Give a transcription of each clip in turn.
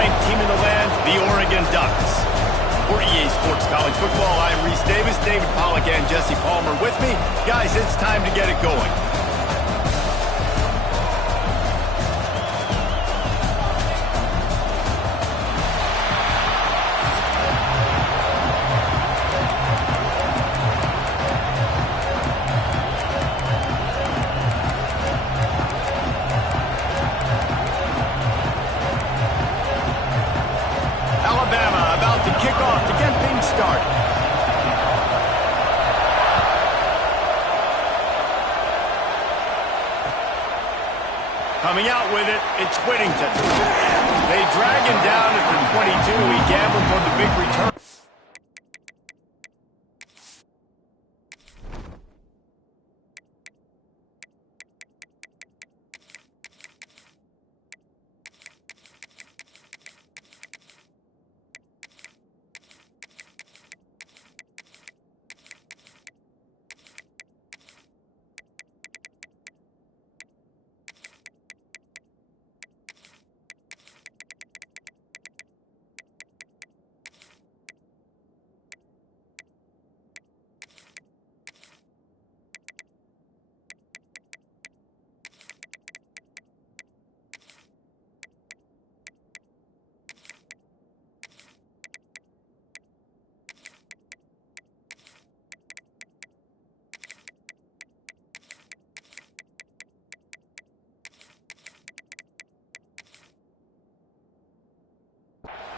ranked team in the land, the Oregon Ducks. For EA Sports College Football, I'm Reese Davis, David Pollack, and Jesse Palmer with me. Guys, it's time to get it going. Coming out with it, it's Whittington. They drag him down at the 22. He gambled for the big return.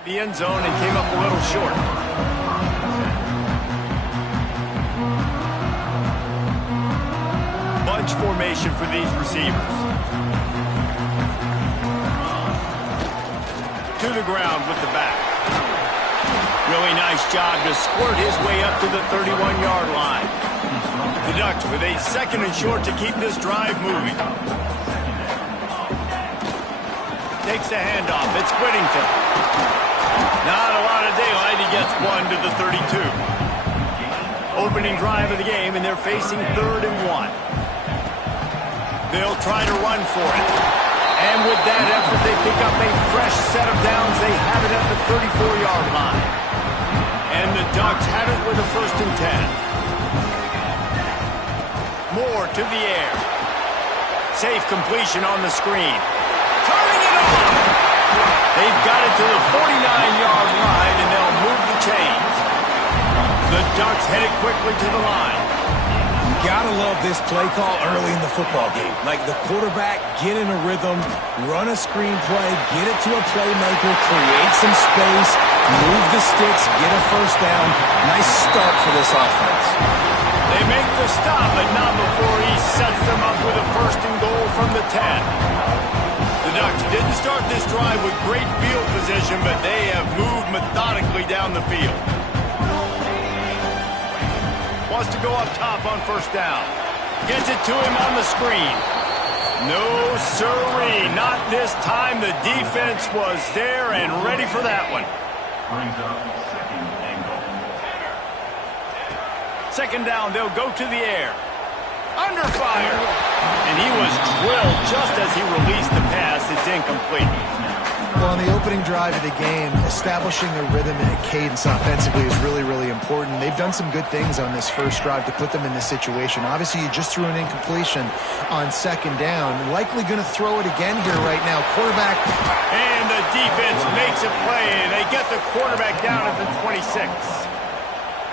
The end zone and came up a little short. Bunch formation for these receivers. To the ground with the back. Really nice job to squirt his way up to the 31-yard line. The Ducks with a second and short to keep this drive moving. Takes the handoff. It's Whittington. Not a lot of daylight. He gets one to the 32. Opening drive of the game, and they're facing 3rd and 1. They'll try to run for it. And with that effort, they pick up a fresh set of downs. They have it at the 34-yard line. And the Ducks have it with a 1st and 10. Moore to the air. Safe completion on the screen. Turning it off. They've got it to the 49-yard line, and they'll move the chains. The Ducks headed quickly to the line. You gotta love this play call early in the football game. Like the quarterback, get in a rhythm, run a screen play, get it to a playmaker, create some space, move the sticks, get a 1st down. Nice start for this offense. They make the stop, but not before he sets them up with a 1st and goal from the 10. The Ducks didn't start this drive with great field position, but they have moved methodically down the field. Wants to go up top on 1st down. Gets it to him on the screen. No sirree, not this time. The defense was there and ready for that one. Brings up 2nd and goal. 2nd down, they'll go to the air. Under fire. And he was drilled just as he released the pass. It's incomplete. Well, on the opening drive of the game, establishing a rhythm and a cadence offensively is really, really important. They've done some good things on this first drive to put them in this situation. Obviously, you just threw an incompletion on 2nd down. Likely going to throw it again here right now. Quarterback. And the defense makes a play. They get the quarterback down at the 26.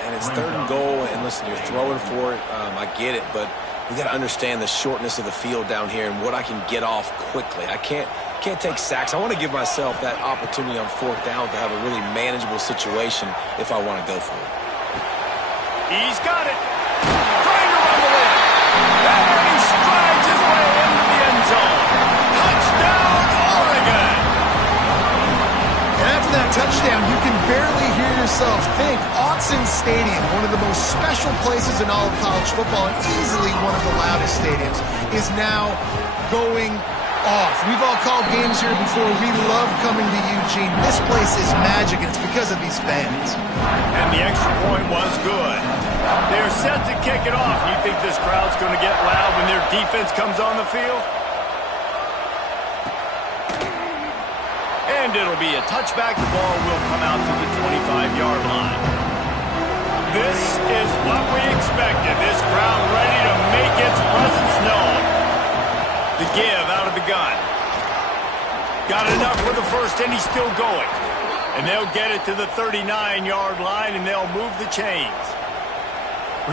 And it's 3rd and goal, and listen, you're throwing for it. I get it, but we got to understand the shortness of the field down here and what I can get off quickly. I can't take sacks. I want to give myself that opportunity on 4th down to have a really manageable situation if I want to go for it. He's got it. Trying to rumble in. And he strides his way into the end zone. Touchdown, Oregon. And after that touchdown, you can barely hear yourself think. Autzen Stadium, one of the most special places in all of college football and easily one of the loudest stadiums, is now going off. We've all called games here before. We love coming to Eugene. This place is magic, and it's because of these fans. And the extra point was good. They're set to kick it off. You think this crowd's going to get loud when their defense comes on the field? And And it'll be a touchback. The ball will come out to the 25-yard line. This is what we expected. This crowd ready to make its presence known. The give out of the gun. Got enough for the first, and he's still going. And they'll get it to the 39-yard line, and they'll move the chains.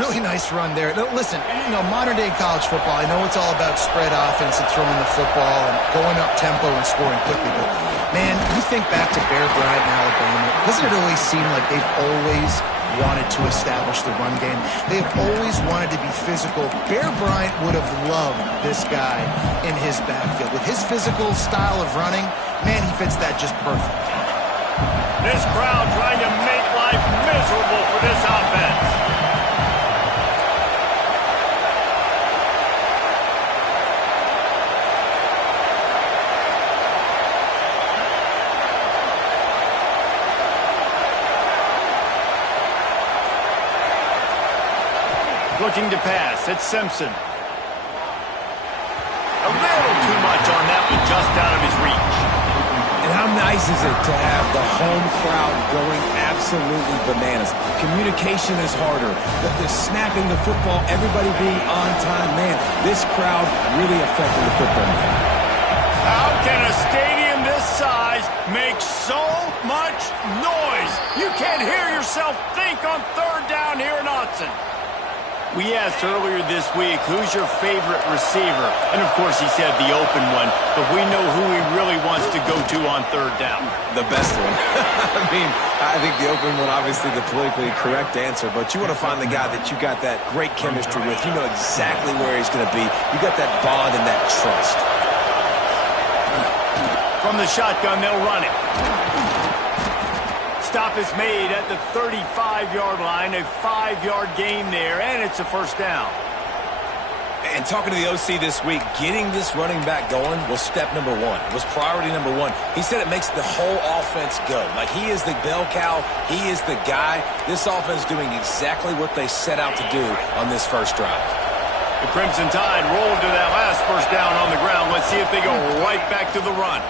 Really nice run there. Now, listen, modern-day college football, I know it's all about spread offense and throwing the football and going up tempo and scoring quickly, but, man, you think back to Bear Bryant in Alabama, doesn't it always seem like they've always wanted to establish the run game? They've always wanted to be physical. Bear Bryant would have loved this guy in his backfield. With his physical style of running, man, he fits that just perfect. This crowd trying to make life miserable for this offense. Looking to pass. It's Simpson. A little too much on that one, just out of his reach. And how nice is it to have the home crowd going absolutely bananas? Communication is harder. The snapping the football, everybody being on time. Man, this crowd really affected the football game. How can a stadium this size make so much noise? You can't hear yourself think on third down here in Autzen. We asked earlier this week, who's your favorite receiver? And, of course, he said the open one, but we know who he really wants to go to on third down. The best one. I think the open one, obviously the politically correct answer, but you want to find the guy that you got that great chemistry with. You know exactly where he's going to be. You got that bond and that trust. From the shotgun, they'll run it. Stop is made at the 35-yard line, a 5-yard gain there, and it's a first down. And talking to the OC this week, getting this running back going was step number one. It was priority number one. He said it makes the whole offense go. Like, he is the bell cow. He is the guy. This offense doing exactly what they set out to do on this first drive. The Crimson Tide rolled to that last first down on the ground. Let's see if they go right back to the run.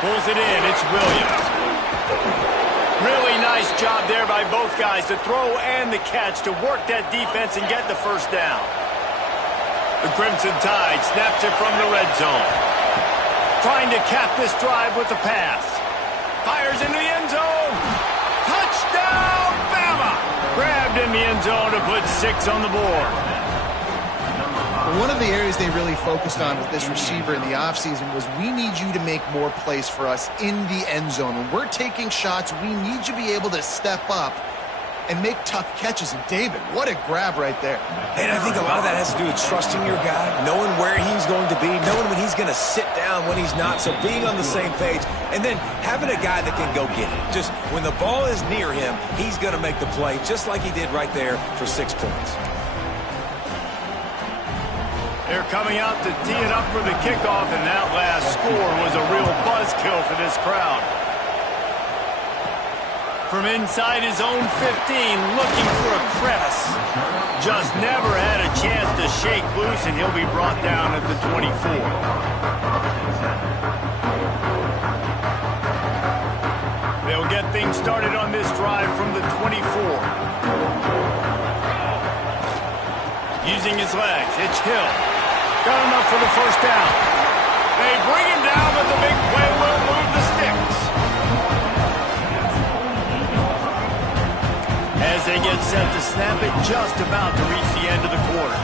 Pulls it in. It's Williams. Really nice job there by both guys, the throw and the catch, to work that defense and get the first down. The Crimson Tide snaps it from the red zone. Trying to cap this drive with the pass. Fires into the end zone. Touchdown, Bama! Grabbed in the end zone to put 6 on the board. One of the areas they really focused on with this receiver in the offseason was, we need you to make more plays for us in the end zone. When we're taking shots, we need you to be able to step up and make tough catches. And David, what a grab right there. And I think a lot of that has to do with trusting your guy, knowing where he's going to be, knowing when he's going to sit down, when he's not, so being on the same page, and then having a guy that can go get it. Just when the ball is near him, he's going to make the play, just like he did right there for 6 points. They're coming out to tee it up for the kickoff, and that last score was a real buzzkill for this crowd. From inside his own 15, looking for a crevice. Just never had a chance to shake loose, and he'll be brought down at the 24. They'll get things started on this drive from the 24. Using his legs, it's Hill. Got enough for the first down. They bring him down, but the big play will move the sticks. As they get set to snap it, just about to reach the end of the quarter.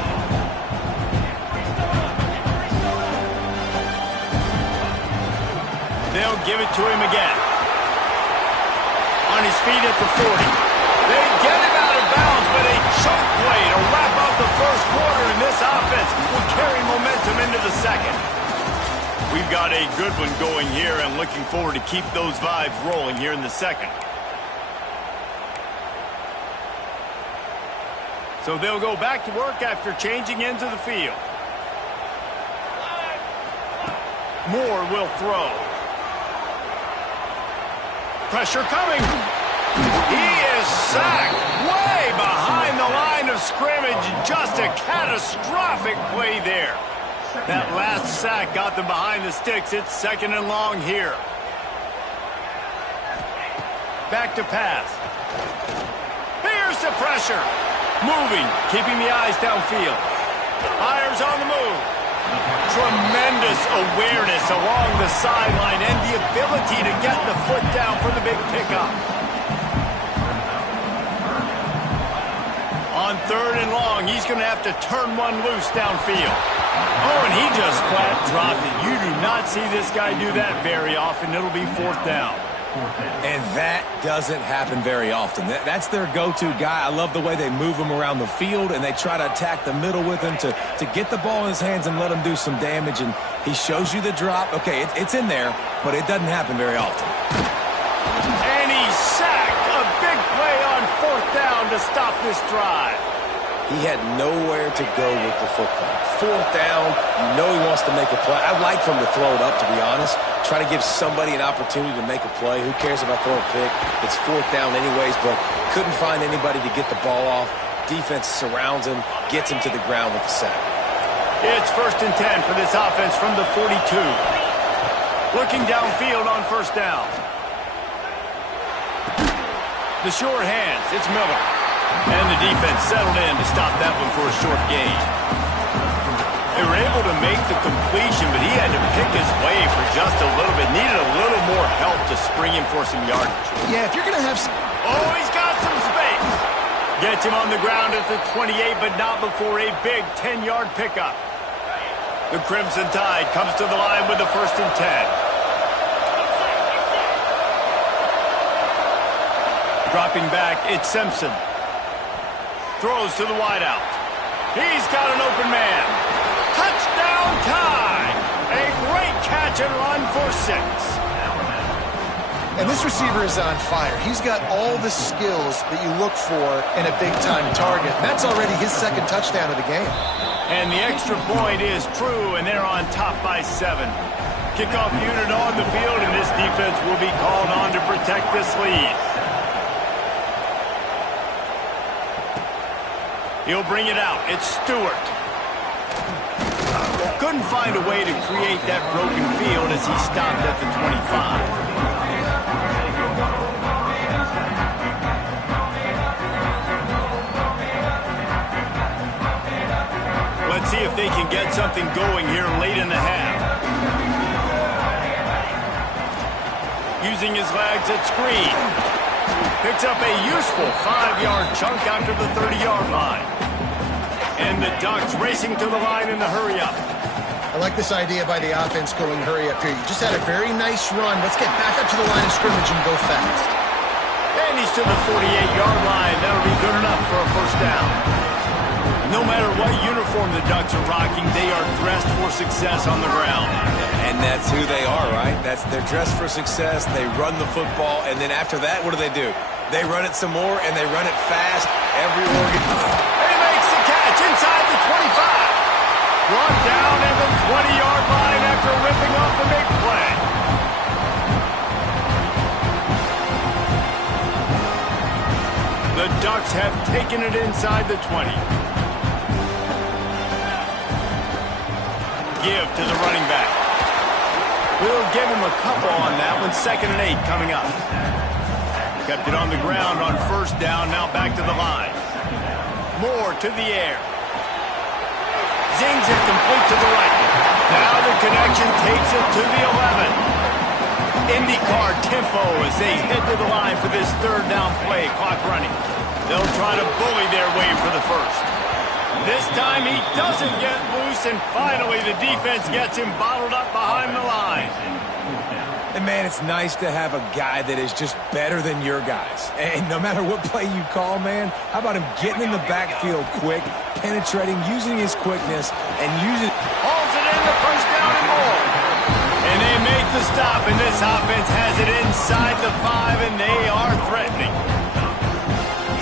They'll give it to him again. On his feet at the 40. They get him out of bounds, but a choke play to wrap up the first quarter, and this offense will carry momentum into the second. We've got a good one going here, and looking forward to keep those vibes rolling here in the second. So they'll go back to work after changing into the field. Moore will throw. Pressure coming. He is sacked way behind the line of scrimmage. Just a catastrophic play there. That last sack got them behind the sticks. It's 2nd and long here. Back to pass. Here's the pressure. Moving, keeping the eyes downfield. Fires on the move. Tremendous awareness along the sideline and the ability to get the foot down for the big pickup. On 3rd and long, he's going to have to turn one loose downfield. Oh, and he just flat dropped it. You do not see this guy do that very often. It'll be 4th down. And that doesn't happen very often. That's their go-to guy. I love the way they move him around the field, and they try to attack the middle with him to get the ball in his hands and let him do some damage. And he shows you the drop. Okay, it's in there, but it doesn't happen very often. And he's sacked. A big play on 4th down to stop this drive. He had nowhere to go with the football. 4th down, you know he wants to make a play. I'd like for him to throw it up, to be honest. Try to give somebody an opportunity to make a play. Who cares if I throw a pick? It's 4th down anyways, but couldn't find anybody to get the ball off. Defense surrounds him, gets him to the ground with the sack. It's 1st and 10 for this offense from the 42. Looking downfield on 1st down. The short hands, it's Miller. And the defense settled in to stop that one for a short gain. They were able to make the completion, but he had to pick his way for just a little bit. Needed a little more help to spring him for some yardage. Yeah, if you're going to have some... Oh, he's got some space. Gets him on the ground at the 28, but not before a big 10-yard pickup. The Crimson Tide comes to the line with the 1st and 10. Dropping back, it's Simpson. Throws to the wideout. He's got an open man. Touchdown Tide! A great catch and run for 6. And this receiver is on fire. He's got all the skills that you look for in a big-time target. That's already his 2nd touchdown of the game. And the extra point is true, and they're on top by 7. Kickoff unit on the field, and this defense will be called on to protect this lead. He'll bring it out. It's Stewart. Couldn't find a way to create that broken field as he stopped at the 25. Let's see if they can get something going here late in the half. Using his legs at screen. Picks up a useful 5-yard chunk after the 30-yard line. And the Ducks racing to the line in the hurry-up. I like this idea by the offense going hurry-up here. You just had a very nice run. Let's get back up to the line of scrimmage and go fast. And he's to the 48-yard line. That'll be good enough for a 1st down. No matter what uniform the Ducks are rocking, they are dressed for success on the ground. And that's who they are, right? They're dressed for success. They run the football, and then after that, what do? They run it some more, and they run it fast. Every Oregon... He makes the catch inside the 25. Brought down at the 20-yard line after ripping off the big play. The Ducks have taken it inside the 20. Give to the running back. We'll give him a couple on that one. 2nd and 8 coming up. Kept it on the ground on 1st down. Now back to the line. Moore to the air. Zings it complete to the right. Now the connection takes it to the 11. IndyCar tempo as they head to the line for this 3rd down play. Clock running. They'll try to bully their way for the 1st. This time he doesn't get loose, and finally the defense gets him bottled up behind the line. And, man, it's nice to have a guy that is just better than your guys. And no matter what play you call, man, how about him getting in the backfield quick, penetrating, using his quickness, and using... Hauls it in the 1st down and more. And they make the stop, and this offense has it inside the 5, and they are threatening.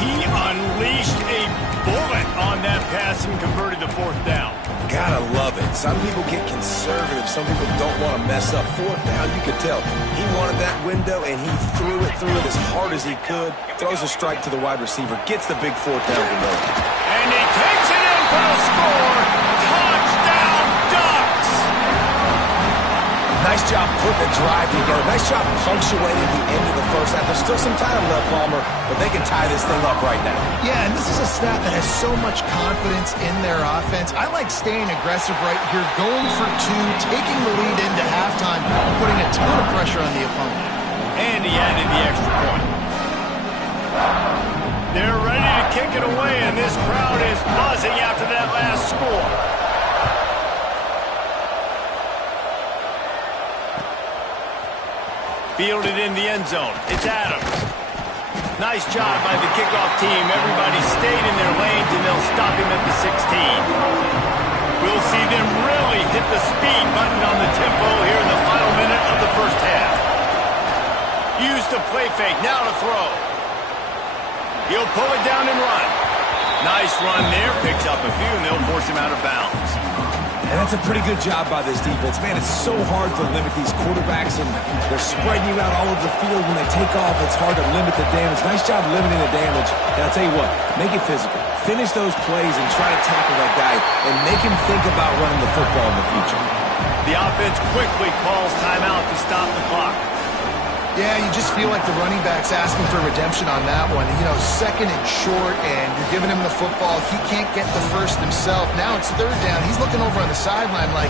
He unleashed a bullet on that pass and converted the 4th down. Gotta love it. Some people get conservative. Some people don't want to mess up. 4th down, you could tell. He wanted that window, and he threw it as hard as he could. Throws a strike to the wide receiver. Gets the big 4th down conversion. And he takes it in for the score. Touchdown, Ducks! job putting the drive together. Nice job punctuating the end of the first half. There's still some time left, Palmer, but they can tie this thing up right now. Yeah, and this is a staff that has so much confidence in their offense. I like staying aggressive right here, going for two, taking the lead into halftime, putting a ton of pressure on the opponent. And he added the extra point. They're ready to kick it away, and this crowd is buzzing after that last score. Fielded in the end zone. It's Adams. Nice job by the kickoff team. Everybody stayed in their lanes, and they'll stop him at the 16. We'll see them really hit the speed button on the tempo here in the final minute of the first half. Use the play fake. Now to throw. He'll pull it down and run. Nice run there. Picks up a few, and they'll force him out of bounds. And that's a pretty good job by this defense. Man, it's so hard to limit these quarterbacks, and they're spreading you out all over the field. When they take off, it's hard to limit the damage. Nice job limiting the damage. And I'll tell you what, make it physical. Finish those plays and try to tackle that guy and make him think about running the football in the future. The offense quickly calls timeout to stop the clock. Yeah, you just feel like the running back's asking for redemption on that one. You know, second and short, and you're giving him the football. He can't get the first himself. Now it's third down. He's looking over on the sideline like,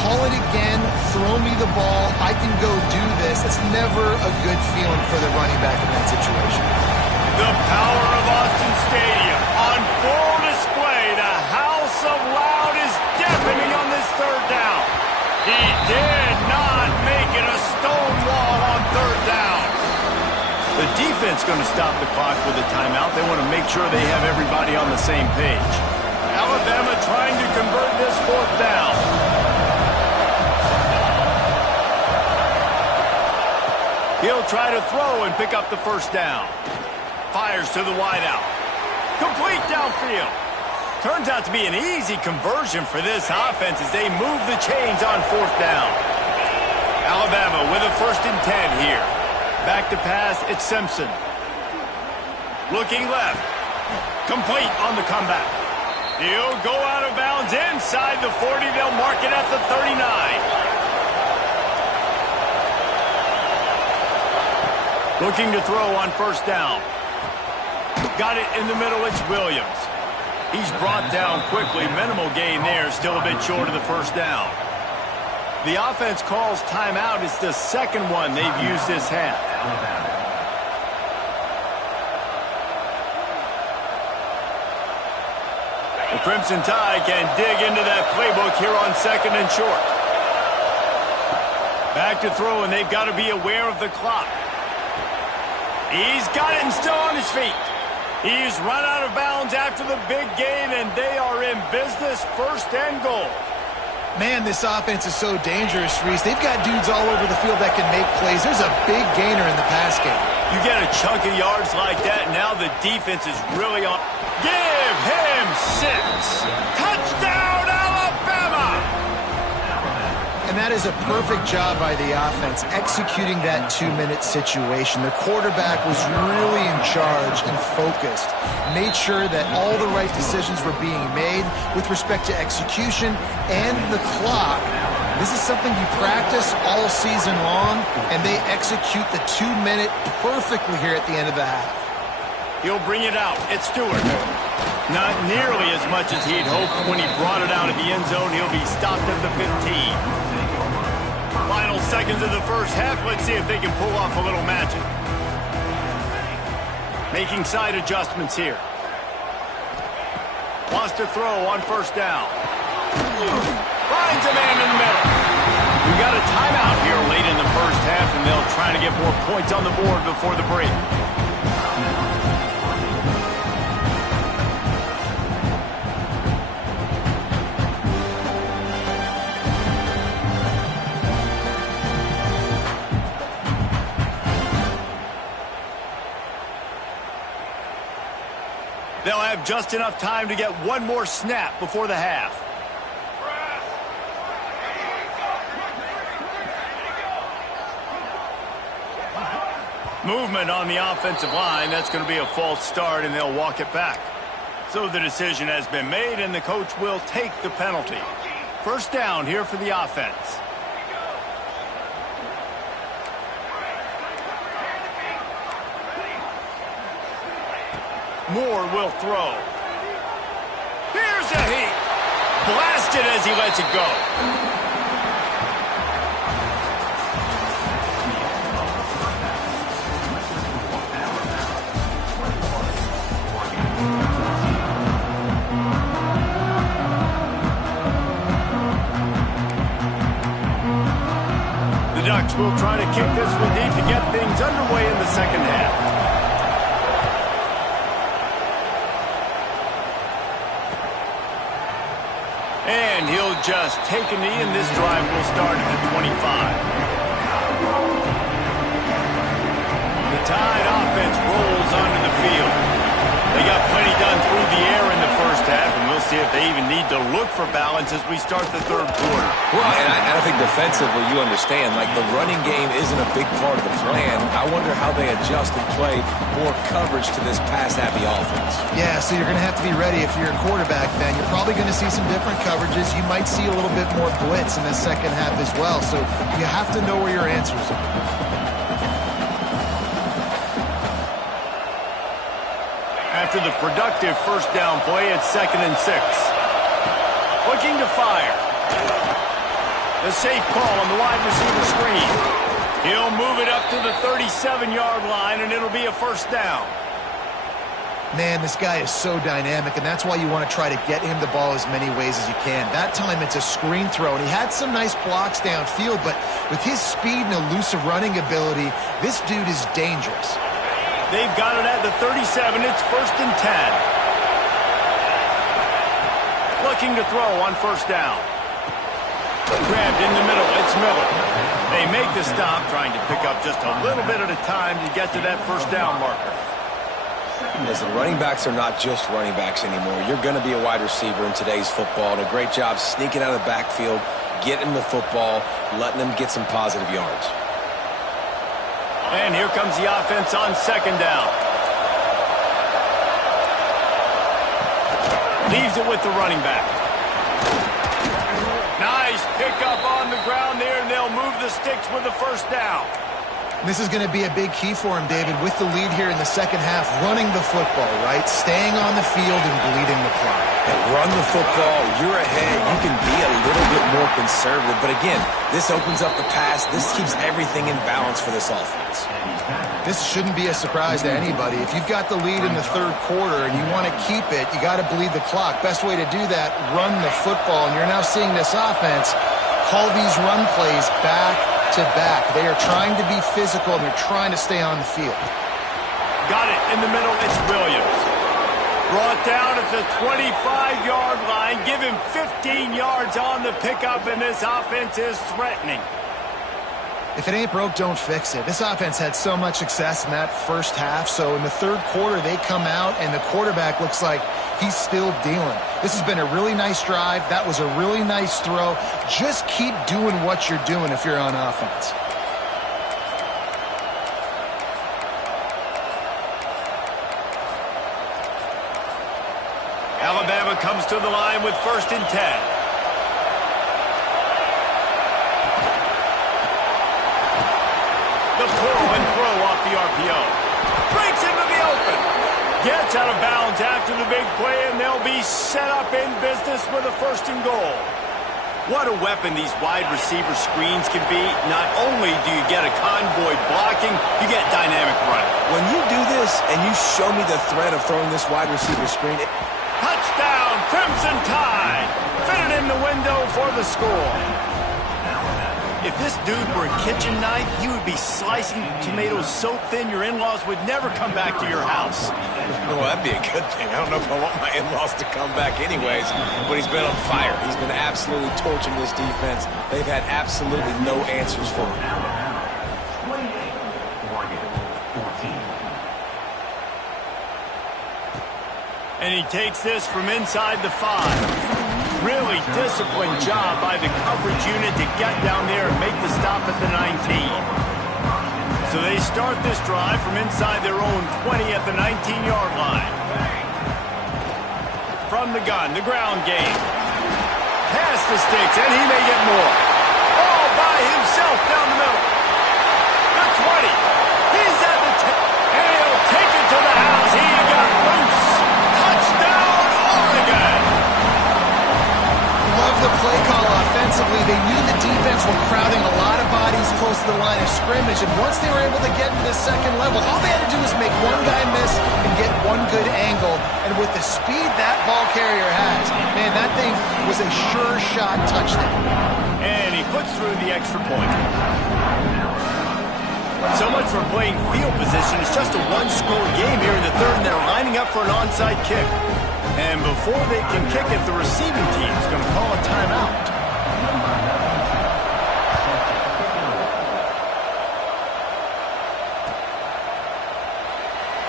call it again, throw me the ball, I can go do this. It's never a good feeling for the running back in that situation. The power of Austin Stadium on full display. The House of Loud is deafening on this third down. He did not make it a stone wall on third down. The defense going to stop the clock with a timeout. They want to make sure they have everybody on the same page. Alabama trying to convert this fourth down. He'll try to throw and pick up the first down. Fires to the wideout. Complete downfield. Turns out to be an easy conversion for this offense as they move the chains on fourth down. Alabama with a 1st and 10 here. Back to pass, it's Simpson. Looking left. Complete on the comeback. He'll go out of bounds inside the 40. They'll mark it at the 39. Looking to throw on first down. Got it in the middle, it's Williams. He's brought down quickly. Minimal gain there, still a bit short of the first down. The offense calls timeout. It's the second one they've used this half. The Crimson Tide can dig into that playbook here on 2nd and short. Back to throw, and they've got to be aware of the clock. He's got it and still on his feet. He's run out of bounds after the big gain, and they are in business, 1st and goal. Man, this offense is so dangerous, Reese. They've got dudes all over the field that can make plays. There's a big gainer in the pass game. You get a chunk of yards like that, now the defense is really on. Give him 6. Touchdown, Alabama! And that is a perfect job by the offense, executing that 2-minute situation. The quarterback was really in charge and focused, made sure that all the right decisions were being made with respect to execution and the clock. This is something you practice all season long, and they execute the 2-minute perfectly here at the end of the half. He'll bring it out. It's Stewart. Not nearly as much as he'd hoped when he brought it out of the end zone. He'll be stopped at the 15. Final seconds of the first half. Let's see if they can pull off a little magic. Making side adjustments here. Wants to throw on first down. Finds a man in the middle. We got a timeout here late in the first half, and they'll try to get more points on the board before the break. They'll have just enough time to get one more snap before the half. Movement on the offensive line. That's going to be a false start, and they'll walk it back. So the decision has been made, and the coach will take the penalty. 1st down here for the offense. Moore will throw. Here's a heat. Blasted as he lets it go. The Ducks will try to kick this one deep to get things underway in the second half. And he'll just take a knee, and this drive will start at the 25. The Tide offense rolls onto the field. They got plenty done through the air in the first half, and we'll see if they even need to look for balance as we start the third quarter. Well, and I think defensively, you understand, like the running game isn't a big part of the plan. I wonder how they adjust and play more coverage to this pass-happy offense. Yeah, so you're going to have to be ready if you're a quarterback, Ben. You're probably going to see some different coverages. You might see a little bit more blitz in the second half as well, so you have to know where your answers are. After the productive first down play, it's 2nd and 6. Looking to fire. The safe call on the wide receiver screen. He'll move it up to the 37-yard line, and it'll be a first down. Man, this guy is so dynamic, and that's why you want to try to get him the ball as many ways as you can. That time, it's a screen throw, and he had some nice blocks downfield, but with his speed and elusive running ability, this dude is dangerous. They've got it at the 37. It's 1st and 10. Looking to throw on first down. Grabbed in the middle. It's Miller. They make the stop, trying to pick up just a little bit at a time to get to that first down marker. Listen, running backs are not just running backs anymore. You're going to be a wide receiver in today's football, and a great job sneaking out of the backfield, getting the football, letting them get some positive yards. And here comes the offense on second down. Leaves it with the running back. Nice pickup on the ground there, and they'll move the sticks with the first down. This is going to be a big key for him, David, with the lead here in the second half, running the football, right? Staying on the field and bleeding the clock. And run the football, you're ahead, you can be a little bit more conservative. But again, this opens up the pass. This keeps everything in balance for this offense. This shouldn't be a surprise to anybody. If you've got the lead in the third quarter and you want to keep it, you got to bleed the clock. Best way to do that, run the football. And you're now seeing this offense call these run plays back to back. They are trying to be physical, and they're trying to stay on the field. Got it in the middle. It's Williams. Brought down at the 25-yard line. Give him 15 yards on the pickup, and this offense is threatening. If it ain't broke, don't fix it. This offense had so much success in that first half, so in the third quarter, they come out, and the quarterback looks like he's still dealing. This has been a really nice drive. That was a really nice throw. Just keep doing what you're doing if you're on offense. Alabama comes to the line with 1st and 10. The pull and throw off the RPO. Breaks into the open. Gets out of bounds after the big play, and they'll be set up in business with a 1st and goal. What a weapon these wide receiver screens can be. Not only do you get a convoy blocking, you get dynamic running. When you do this and you show me the threat of throwing this wide receiver screen, Touchdown, Crimson Tide. Fitted in the window for the score. If this dude were a kitchen knife, you would be slicing tomatoes so thin your in-laws would never come back to your house. well, that'd be a good thing. I don't know if I want my in-laws to come back anyways, but he's been on fire. He's been absolutely torching this defense. They've had absolutely no answers for him. And he takes this from inside the 5. Really disciplined job by the coverage unit to get down there and make the stop at the 19. So they start this drive from inside their own 20 at the 19-yard line. From the gun, the ground game. Past the sticks, and he may get more. All by himself down the middle. The 20. He's at the 10. And he'll take it to the house. He got loose. the play call offensively. They knew the defense were crowding a lot of bodies close to the line of scrimmage, and once they were able to get into the second level, all they had to do was make one guy miss and get one good angle. And with the speed that ball carrier has, man, that thing was a sure shot touchdown. And he puts through the extra point. So much for playing field position. It's just a one-score game here in the third, and they're lining up for an onside kick. And before they can kick it, the receiving team is going to call a timeout.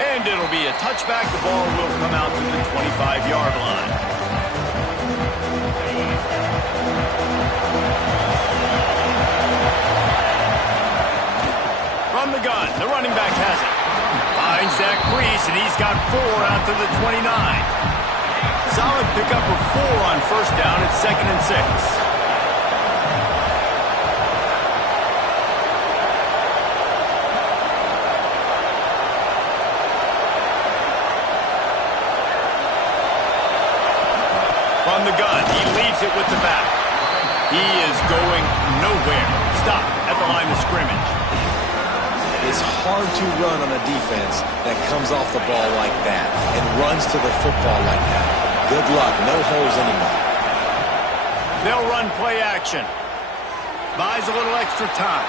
And it'll be a touchback. The ball will come out to the 25-yard line. From the gun, the running back has it. Finds Zach Brees, and he's got 4 out to the 29. Solid pickup of 4 on first down at 2nd and 6. From the gun, he leaves it with the back. He is going nowhere. Stop at the line of scrimmage. It's hard to run on a defense that comes off the ball like that and runs to the football like that. Good luck. No holes anymore. They'll run play action. Buys a little extra time.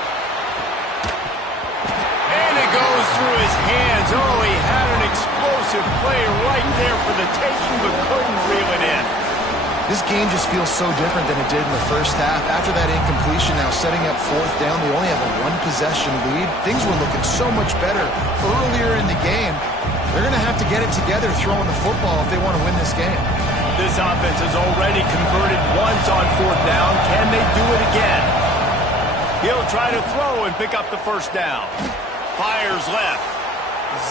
And it goes through his hands. Oh, he had an explosive play right there for the taking, but couldn't reel it in. This game just feels so different than it did in the first half. After that incompletion, now setting up 4th down, they only have a 1-possession lead. Things were looking so much better earlier in the game. They're going to have to get it together throwing the football if they want to win this game. This offense has already converted once on 4th down. Can they do it again? He'll try to throw and pick up the first down. Fires left.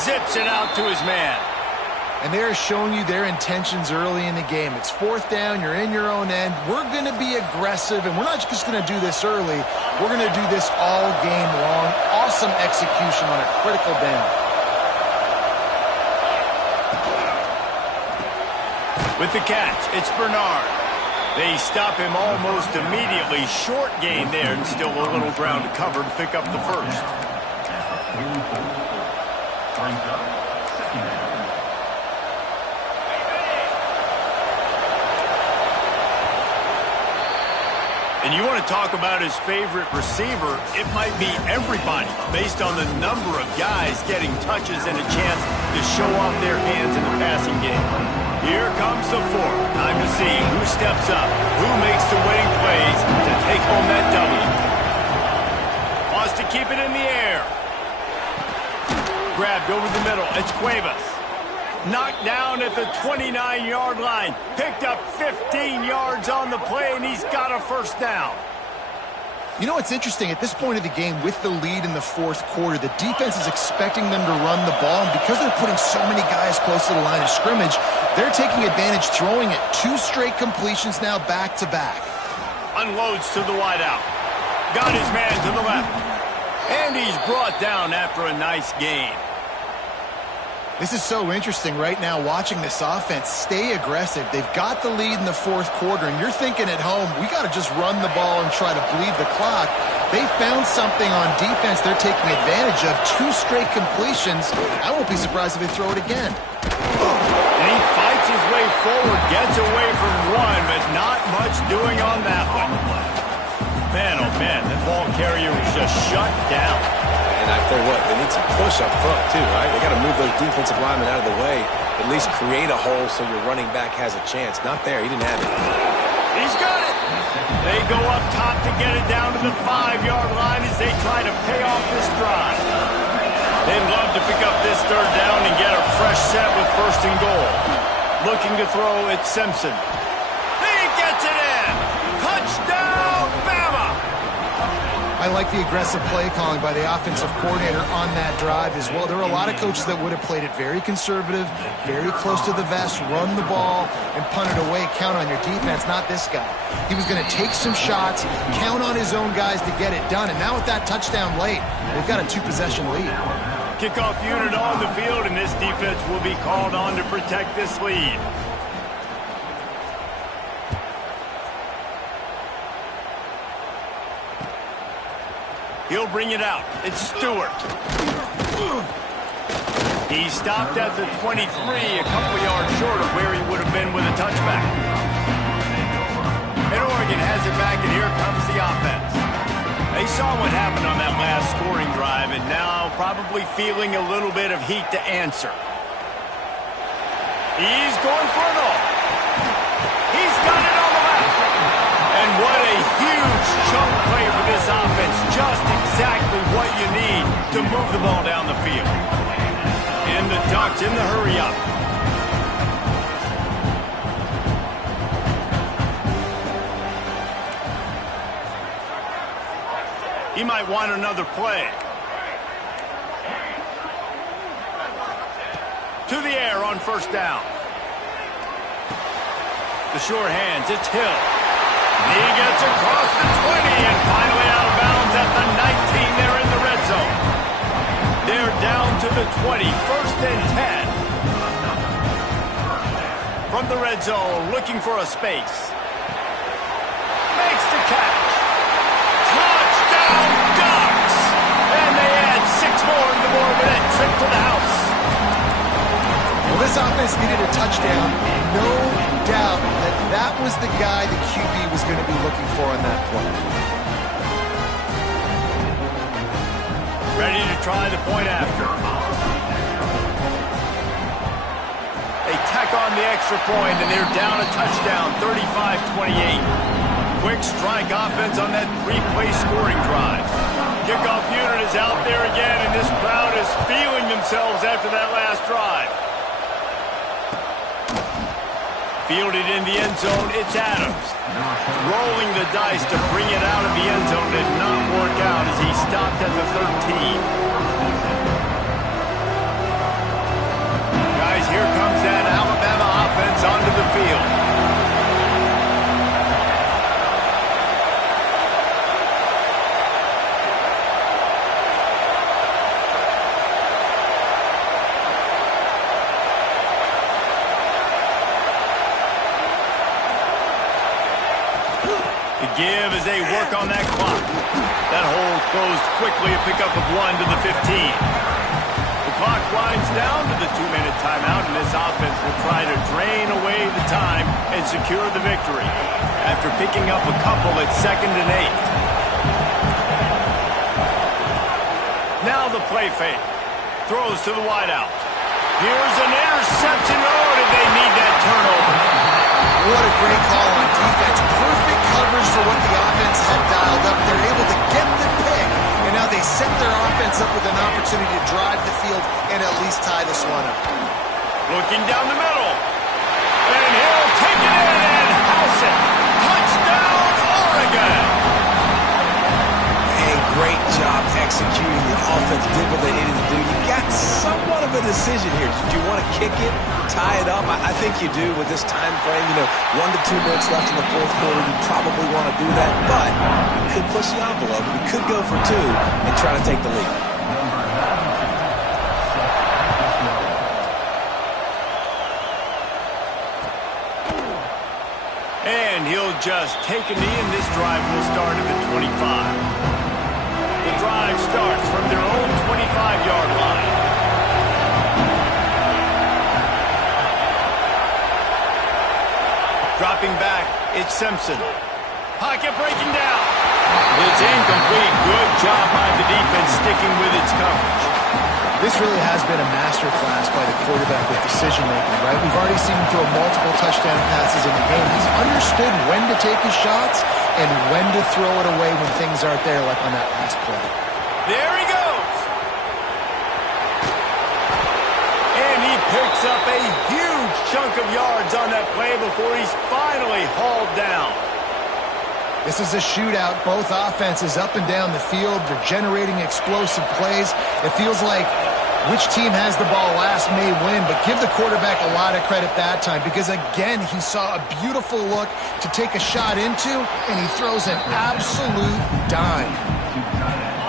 Zips it out to his man. And they're showing you their intentions early in the game. It's 4th down. You're in your own end. We're going to be aggressive, and we're not just going to do this early. We're going to do this all game long. Awesome execution on a critical down. With the catch, it's Bernard. They stop him almost immediately. Short gain there, and still a little ground to cover to pick up the first. Brings up 2nd down. And you want to talk about his favorite receiver, it might be everybody based on the number of guys getting touches and a chance to show off their hands in the passing game. Here comes the 4th. Time to see who steps up, who makes the winning plays to take home that W. Wants to keep it in the air. Grabbed over the middle. It's Cuevas. Knocked down at the 29-yard line. Picked up 15 yards on the play, and he's got a first down. You know what's interesting? At this point of the game, with the lead in the 4th quarter, the defense is expecting them to run the ball, and because they're putting so many guys close to the line of scrimmage, they're taking advantage, throwing it. 2 straight completions now back-to-back. Unloads to the wideout. Got his man to the left. And he's brought down after a nice gain. This is so interesting right now watching this offense stay aggressive. They've got the lead in the 4th quarter, and you're thinking at home, we got to just run the ball and try to bleed the clock. They found something on defense they're taking advantage of. 2 straight completions. I won't be surprised if they throw it again. And he fights his way forward, gets away from one, but not much doing on that one. Man, oh man, the ball carrier was just shut down. And I tell you what, they need some push up front too, right? They got to move those defensive linemen out of the way, at least create a hole so your running back has a chance. Not there, he didn't have it. He's got it. They go up top to get it down to the 5-yard line as they try to pay off this drive. They'd love to pick up this 3rd down and get a fresh set with 1st and goal. Looking to throw at Simpson. He gets it in. Touchdown, Bama. I like the aggressive play calling by the offensive coordinator on that drive as well. There were a lot of coaches that would have played it very conservative, very close to the vest, run the ball, and punt it away. Count on your defense, not this guy. He was going to take some shots, count on his own guys to get it done. And now with that touchdown late, they've got a 2-possession lead. Kickoff unit on the field, and this defense will be called on to protect this lead. He'll bring it out. It's Stewart. He stopped at the 23, a couple yards short of where he would have been with a touchback. And Oregon has it back, and here comes the offense. They saw what happened on that last scoring drive, and now probably feeling a little bit of heat to answer. He's going for it all. He's got it on the left. And what a huge chunk play for this offense. Just exactly what you need to move the ball down the field. And the Ducks in the hurry up. He might want another play. To the air on first down. The sure hands, it's Hill. He gets across the 20 and finally out of bounds at the 19. They're in the red zone. They're down to the 20, first and 10. From the red zone, looking for a space. Makes the catch. Touchdown, Ducks! And they add 6 more to the board with that trip to the house. Well, this offense needed a touchdown. No doubt that that was the guy the QB was going to be looking for on that play. Ready to try the point after. They tack on the extra point, and they're down a touchdown, 35-28. Quick strike offense on that 3-play scoring drive. Kickoff unit is out there again, and this crowd is feeling themselves after that last drive. Fielded in the end zone, it's Adams. Rolling the dice to bring it out of the end zone did not work out as he stopped at the 13. Guys, here comes that Alabama offense onto the field. Give as they work on that clock. That hole closed quickly, a pickup of 1 to the 15. The clock winds down to the 2-minute timeout, and this offense will try to drain away the time and secure the victory after picking up a couple at 2nd and 8. Now the play fake. Throws to the wideout. Here's an interception. Oh, did they need that turnover? What a great call on defense. Perfect coverage for what the offense had dialed up. They're able to get the pick, and now they set their offense up with an opportunity to drive the field and at least tie this one up. Looking down the middle. And he'll take it in and house it. Touchdown, Oregon! Hey, great job executing. The offense did what they needed to do. You got somewhat of a decision here. Do you want to kick it, tie it up? I think you do with this time frame. 1 to 2 minutes left in the fourth quarter. You probably want to do that, but you could push the envelope. You could go for 2 and try to take the lead. And he'll just take a knee, and this drive will start at the 25. The drive starts from their own 25-yard line. Dropping back, it's Simpson. Pocket breaking down. It's incomplete. Good job by the defense sticking with its coverage. This really has been a masterclass by the quarterback with decision-making, right? We've already seen him throw multiple touchdown passes in the game. He's understood when to take his shots and when to throw it away when things aren't there, like on that last play. There he goes. And he picks up a huge chunk of yards on that play before he's finally hauled down. This is a shootout. Both offenses up and down the field. They're generating explosive plays. It feels like which team has the ball last may win, but give the quarterback a lot of credit that time because, again, he saw a beautiful look to take a shot into, and he throws an absolute dime.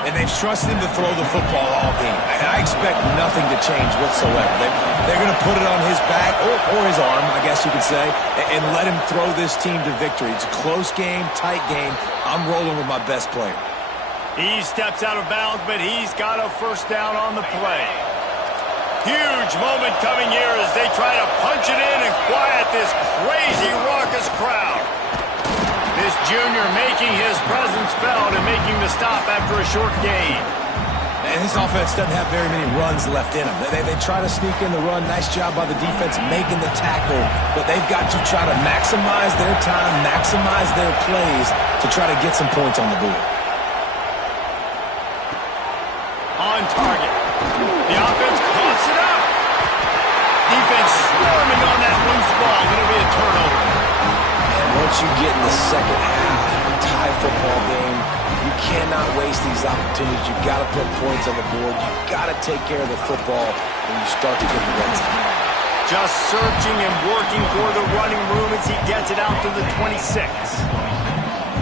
And they've trusted him to throw the football all game. I expect nothing to change whatsoever. They're going to put it on his back, or his arm, I guess you could say, and let him throw this team to victory. It's a close game, tight game. I'm rolling with my best player. He steps out of bounds, but he's got a first down on the play. Huge moment coming here as they try to punch it in and quiet this crazy, raucous crowd. This junior making his presence felt and making the stop after a short gain. And this offense doesn't have very many runs left in them. They try to sneak in the run. Nice job by the defense making the tackle. But they've got to try to maximize their time, maximize their plays to try to get some points on the board. On target. The offense coughs it up. Defense swarming on that loose ball. It'll be a turnover. And once you get in the second half, tie football game, you cannot waste these opportunities. You've got to put points on the board. You've got to take care of the football when you start to get the red zone. Just searching and working for the running room as he gets it out to the 26.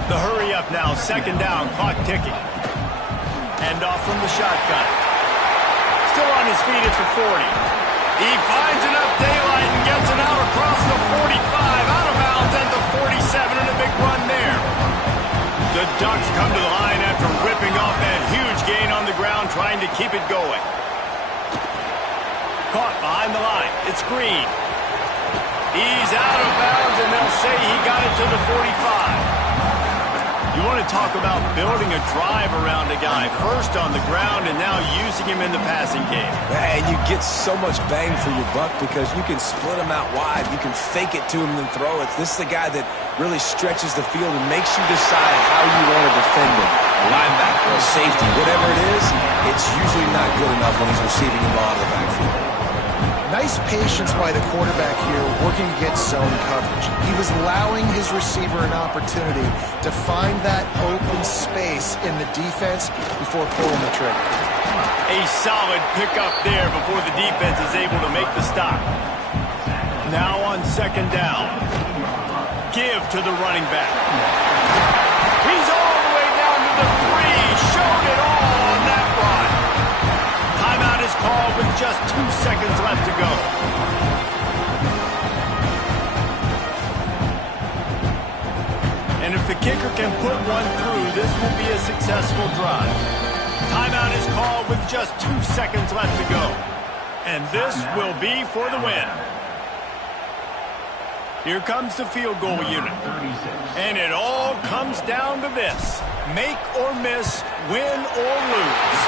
The hurry up now, second down, clock ticking. Hand off from the shotgun. Still on his feet at the 40. He finds enough daylight and gets it out across the 45, out of bounds at the 47, and a big run there. The Ducks come to the line after ripping off that huge gain on the ground, trying to keep it going. Caught behind the line. It's Green. He's out of bounds, and they'll say he got it to the 45. You want to talk about building a drive around a guy, first on the ground and now using him in the passing game. And you get so much bang for your buck because you can split him out wide. You can fake it to him and throw it. This is the guy that really stretches the field and makes you decide how you want to defend him. A linebacker, a safety, whatever it is, it's usually not good enough when he's receiving the ball out of the backfield. Nice patience by the quarterback here, working against zone coverage. He was allowing his receiver an opportunity to find that open space in the defense before pulling the trigger. A solid pickup there before the defense is able to make the stop. Now on second down. Give to the running back. He's all the way down to the 3. Showed it all on that run. Timeout is called with just 2 seconds left to go. And if the kicker can put one through, this will be a successful drive. Timeout is called with just 2 seconds left to go. And this will be for the win. Here comes the field goal unit. And it all comes down to this. Make or miss, win or lose.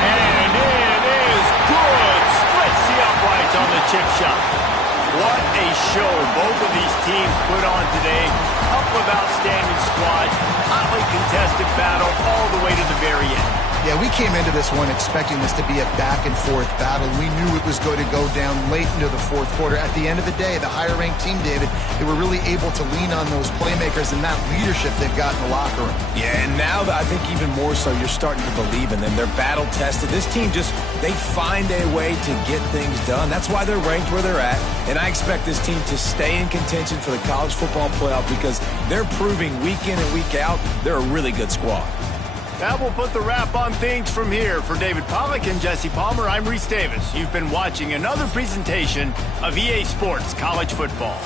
And it is good. Splits the uprights on the chip shot. What a show both of these teams put on today. Couple of outstanding squads. Hotly contested battle all the way to the very end. Yeah, we came into this one expecting this to be a back-and-forth battle. We knew it was going to go down late into the fourth quarter. At the end of the day, the higher-ranked team, David, they were really able to lean on those playmakers and that leadership they've got in the locker room. Yeah, and now I think even more so, you're starting to believe in them. They're battle-tested. This team they find a way to get things done. That's why they're ranked where they're at. And I expect this team to stay in contention for the college football playoff because they're proving week in and week out they're a really good squad. That will put the wrap on things from here. For David Pollack and Jesse Palmer, I'm Reese Davis. You've been watching another presentation of EA Sports College Football.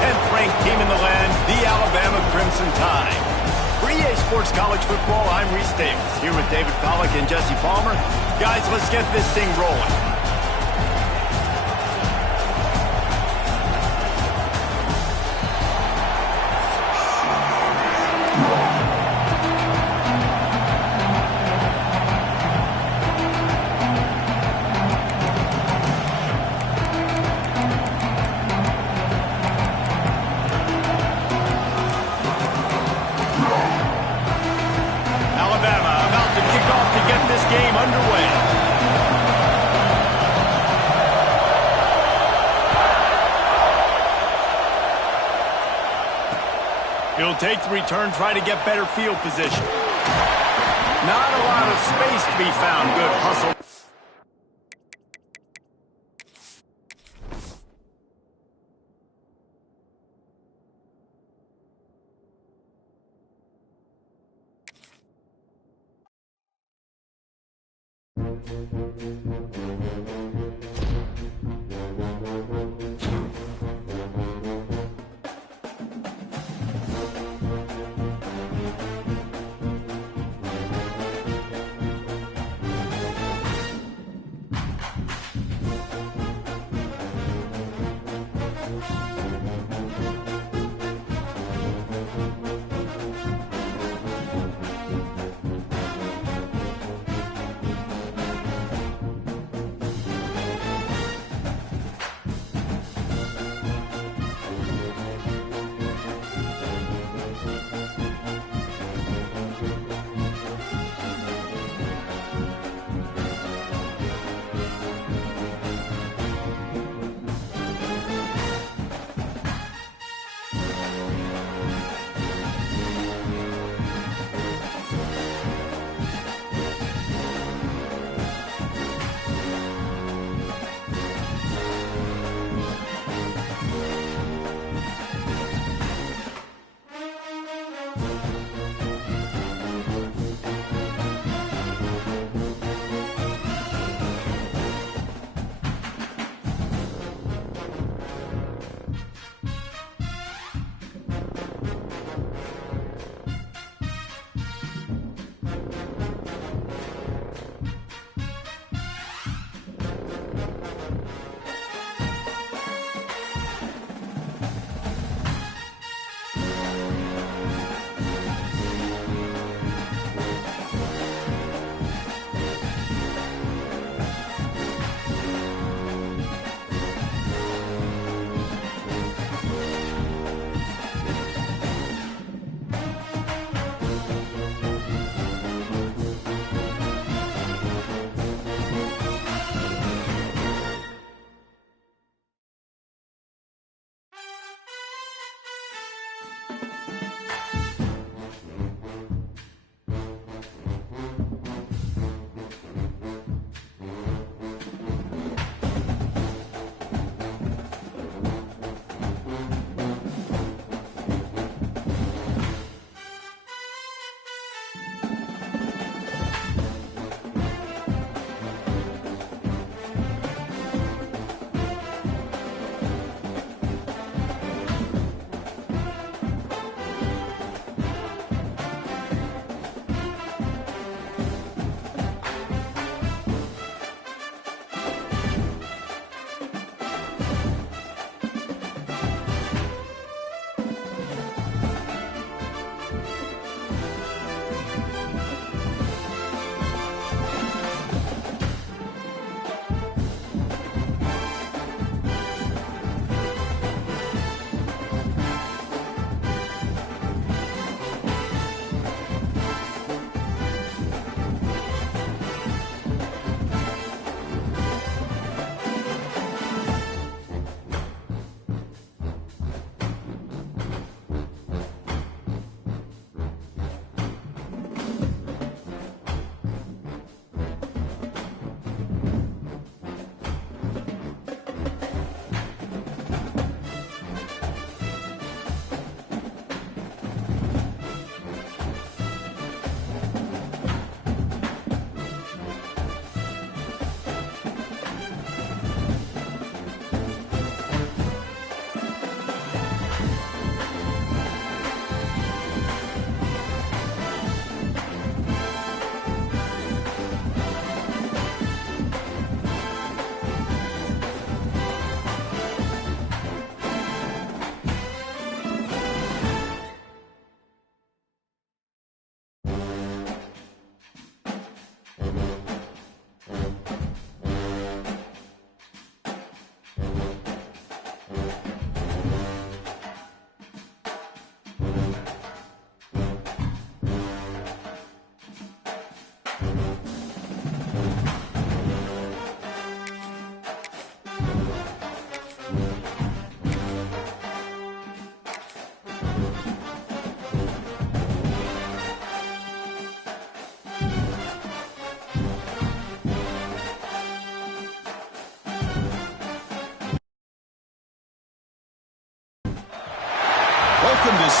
10th-ranked team in the land, the Alabama Crimson Tide. For EA Sports College Football, I'm Reese Davis, here with David Pollack and Jesse Palmer. Guys, let's get this thing rolling. Game underway. He'll take the return, try to get better field position. Not a lot of space to be found. Good hustle.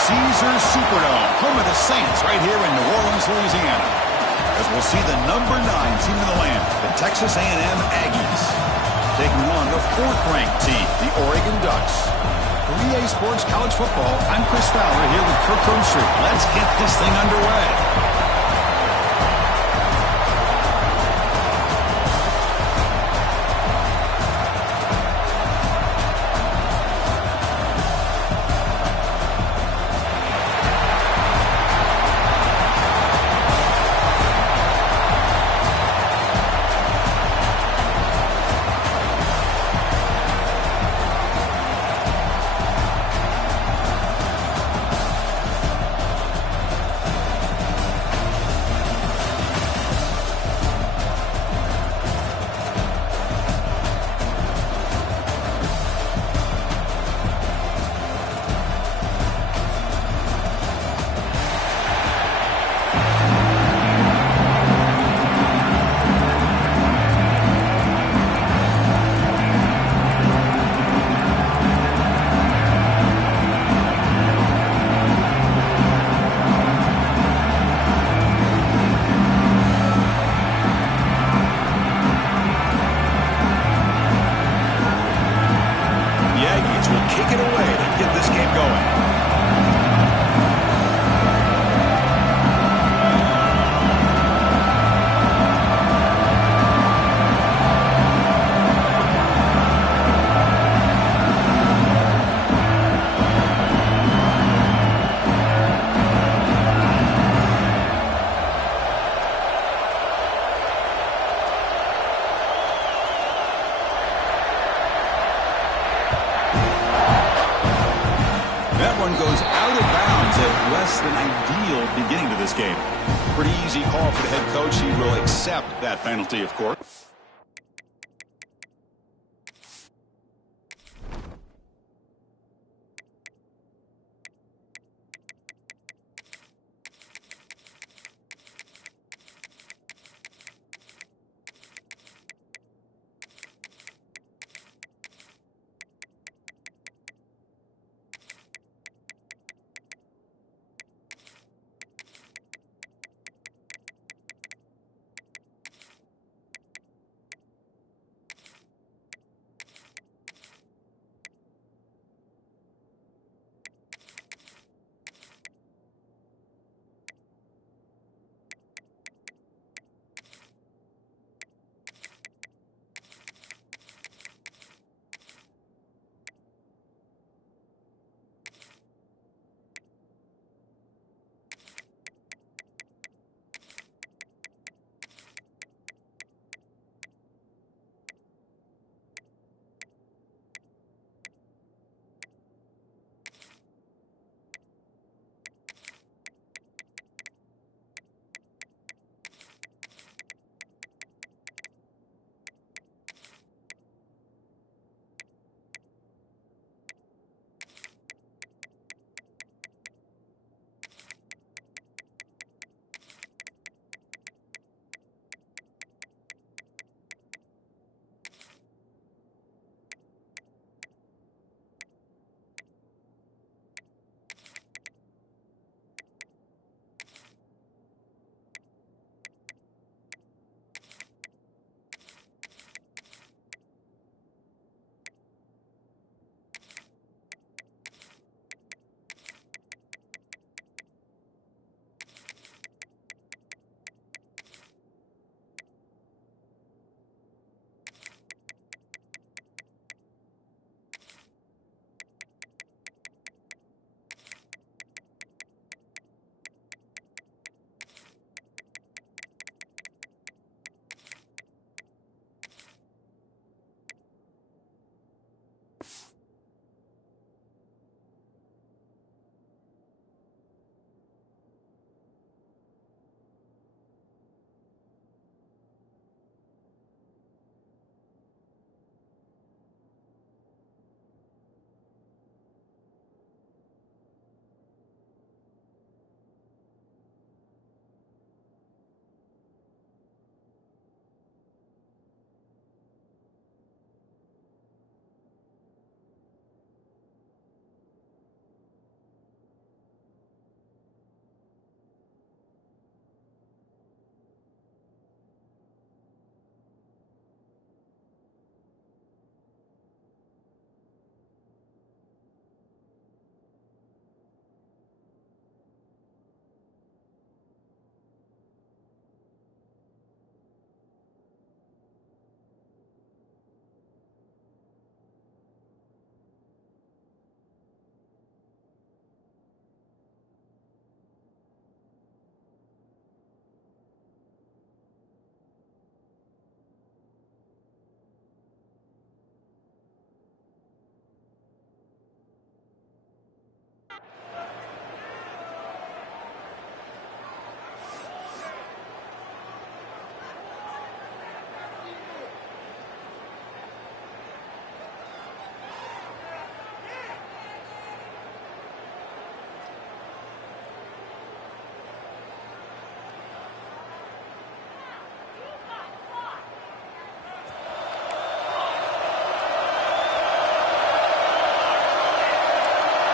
Caesars Superdome, home of the Saints, right here in New Orleans, Louisiana. As we'll see the number 9 team in the land, the Texas A&M Aggies, taking on the 4th-ranked team, the Oregon Ducks. For EA Sports College Football, I'm Chris Fowler here with Kirk Herbstreit. Let's get this thing underway. Goes out of bounds at less than ideal beginning to this game. Pretty easy call for the head coach. He will accept that penalty, of course.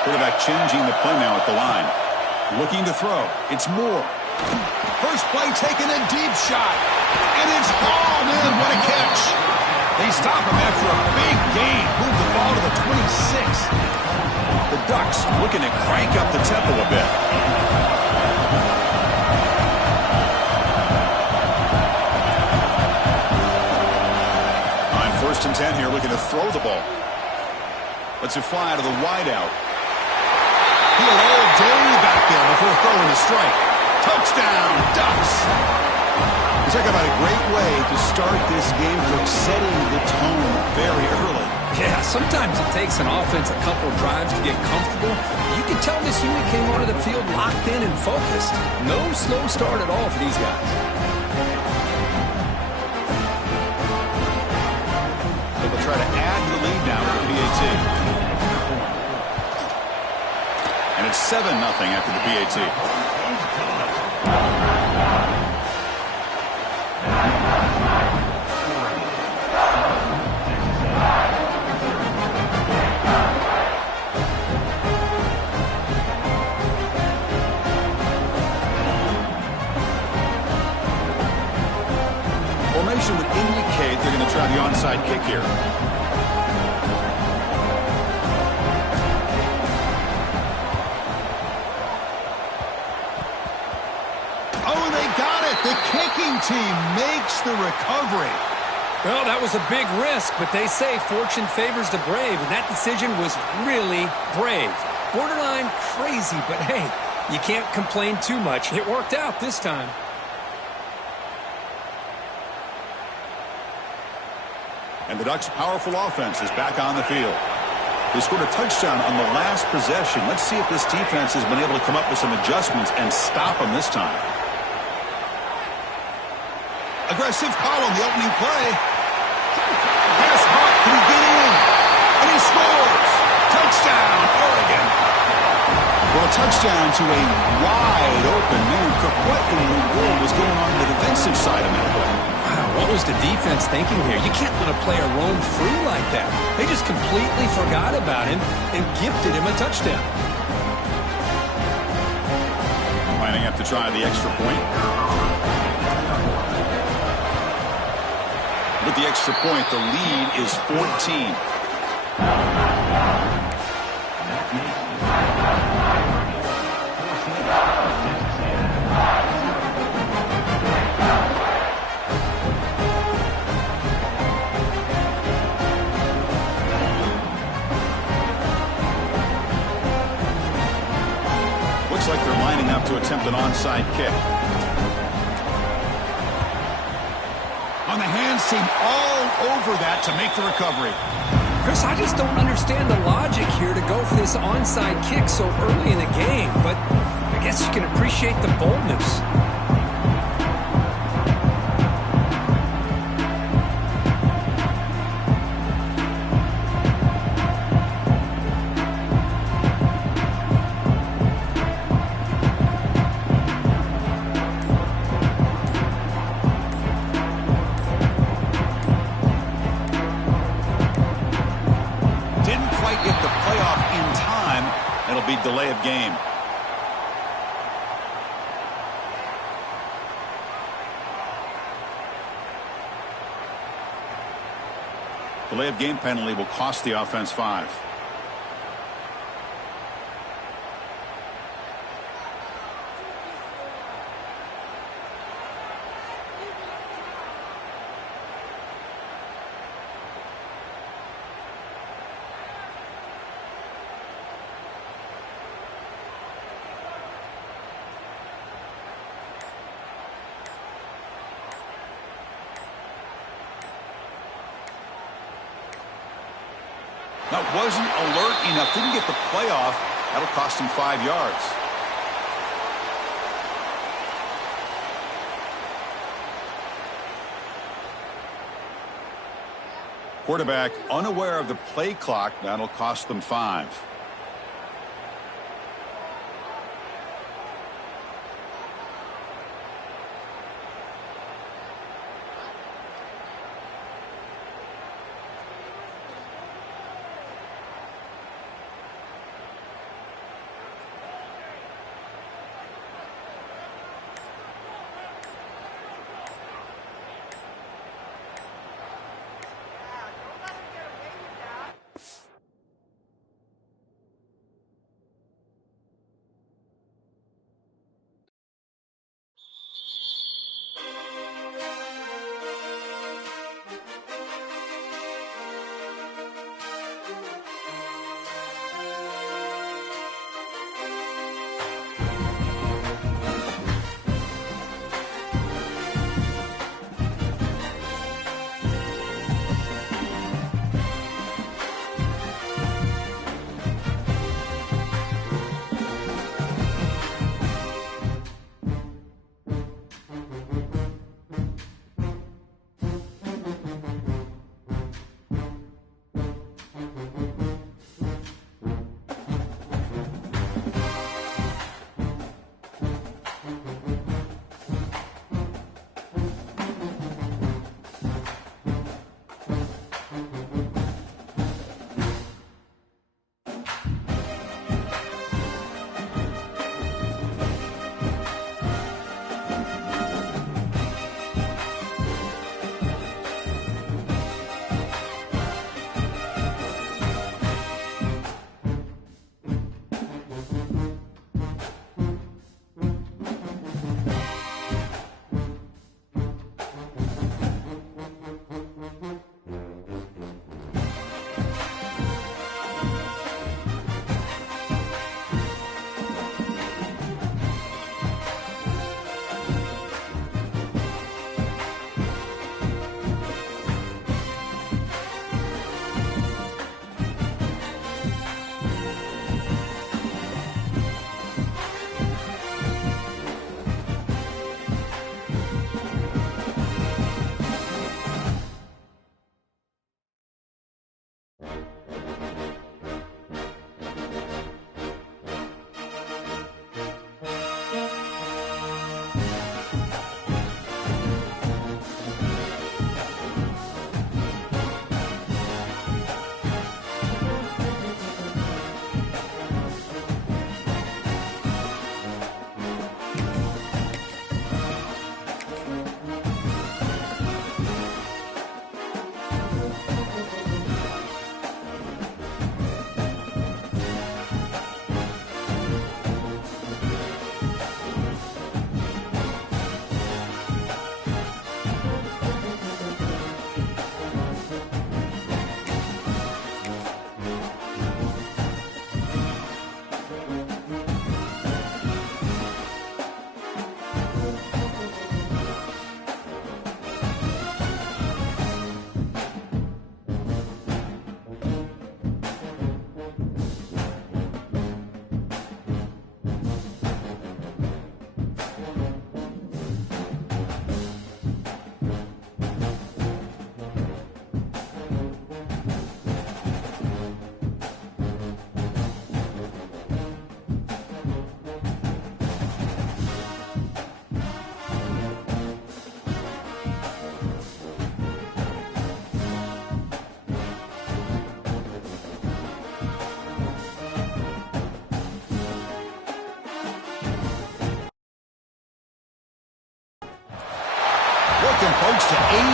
Quarterback changing the play now at the line. Looking to throw. It's Moore. First play taking a deep shot. And it's hauled in. What a catch. They stop him after a big gain. Move the ball to the 26. The Ducks looking to crank up the tempo a bit. On 1st and 10 here, looking to throw the ball. Lets it fly to the wideout. He'll all day back there before throwing the strike. Touchdown, Ducks! Talk about a great way to start this game for setting the tone very early. Yeah, sometimes it takes an offense a couple drives to get comfortable. You can tell this unit came onto the field locked in and focused. No slow start at all for these guys. They'll try to add to the lead now with the PAT. And it's 7-0 after the PAT. Formation would indicate they're going to try the onside kick here. Oh, they got it. The kicking team makes the recovery. Well, that was a big risk, but they say fortune favors the brave, and that decision was really brave. Borderline crazy, but hey, you can't complain too much. It worked out this time. And the Ducks' powerful offense is back on the field. They scored a touchdown on the last possession. Let's see if this defense has been able to come up with some adjustments and stop them this time. Aggressive call on the opening play. Pass hot. Can he get in? And he scores. Touchdown, Oregon. Well, a touchdown to a wide open man. Cook, what in the world was going on the defensive side of that play? Wow, what was the defense thinking here? You can't let a player roam free like that. They just completely forgot about him and gifted him a touchdown. Lining up to try the extra point. With the extra point, the lead is 14. Looks like they're lining up to attempt an onside kick. On the hands team all over that to make the recovery. Chris, I just don't understand the logic here to go for this onside kick so early in the game, but I guess you can appreciate the boldness. Delay of game. Delay of game penalty will cost the offense 5. That wasn't alert enough. Didn't get the play off. That'll cost him 5 yards. Quarterback unaware of the play clock. That'll cost them 5.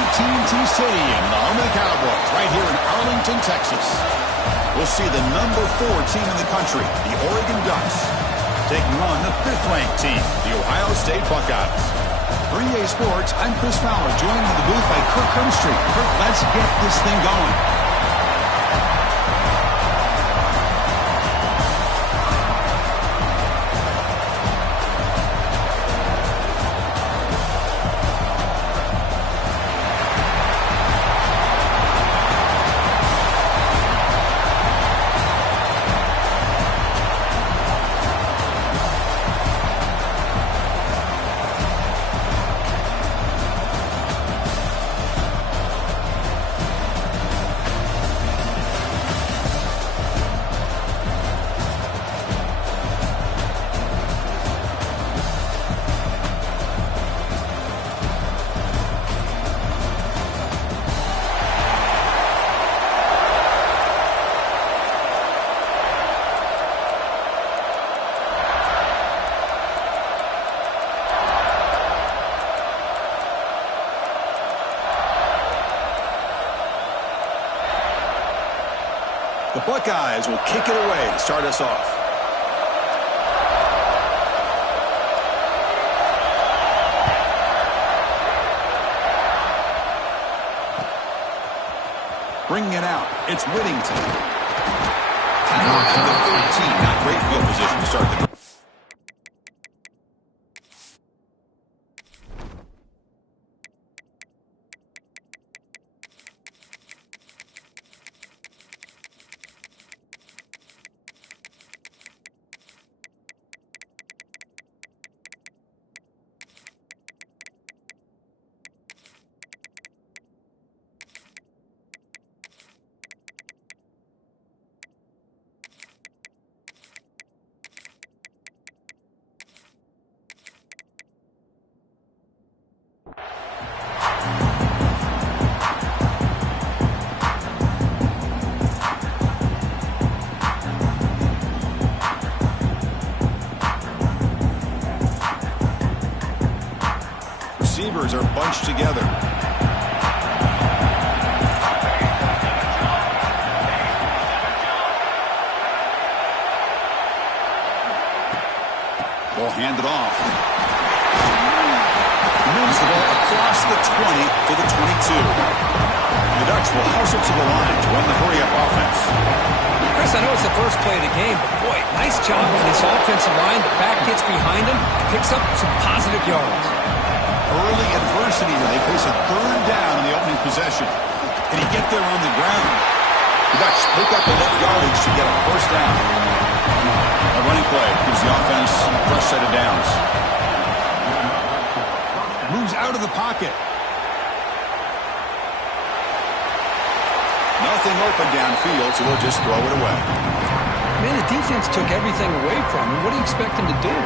AT&T Stadium, the home of the Cowboys, right here in Arlington, Texas. We'll see the number 4 team in the country, the Oregon Ducks, taking on the 5th-ranked team, the Ohio State Buckeyes. For EA Sports, I'm Chris Fowler, joined in the booth by Kirk Herbstreit. Kirk, let's get this thing going. The Buckeyes will kick it away to start us off. Bringing it out, it's Whittington. Tackled at the 13, not great field position to start the drive. Receivers are bunched together. Ball handed off. Moves the ball across the 20 to the 22. The Ducks will hustle to the line to run the hurry-up offense. Chris, I know it's the first play of the game, but boy, nice job on this offensive line. The back gets behind him, picks up some positive yards. Early adversity when they face a 3rd down in the opening possession. Can he get there on the ground? The Ducks pick up enough yardage to get a 1st down. A running play gives the offense a fresh set of downs. Moves out of the pocket. Nothing open downfield, so they'll just throw it away. Man, the defense took everything away from him. What do you expect him to do?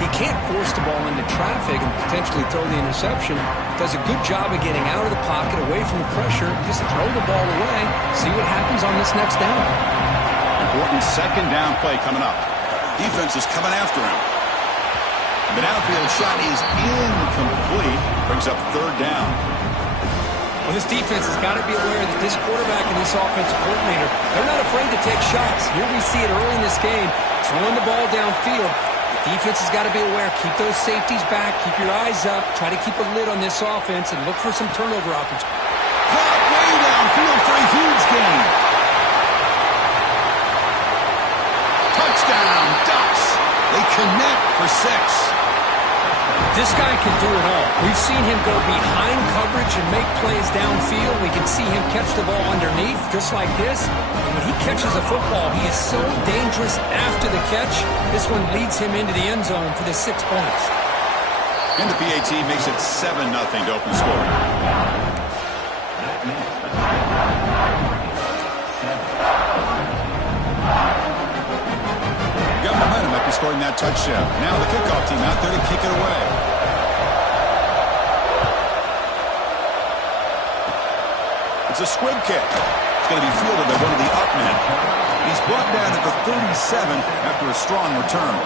He can't force the ball into traffic and potentially throw the interception. Does a good job of getting out of the pocket, away from the pressure. Just throw the ball away. See what happens on this next down. Important 2nd down play coming up. Defense is coming after him. The downfield shot is incomplete. Brings up 3rd down. Well, this defense has got to be aware that this quarterback and this offensive coordinator, they're not afraid to take shots. Here we see it early in this game, throwing the ball downfield. The defense has got to be aware. Keep those safeties back. Keep your eyes up. Try to keep a lid on this offense and look for some turnover opportunities. Caught way downfield for a huge gain. Touchdown, Ducks. They connect for 6. This guy can do it all. We've seen him go behind coverage and make plays downfield. We can see him catch the ball underneath, just like this. And when he catches a football, he is so dangerous after the catch. This one leads him into the end zone for the 6 points. And the PAT makes it 7-0 to open score. Got momentum after scoring that touchdown. Now the kickoff team out there to kick it away. It's a squib kick. It's going to be fielded by one of the up men. He's brought down at the 37 after a strong return.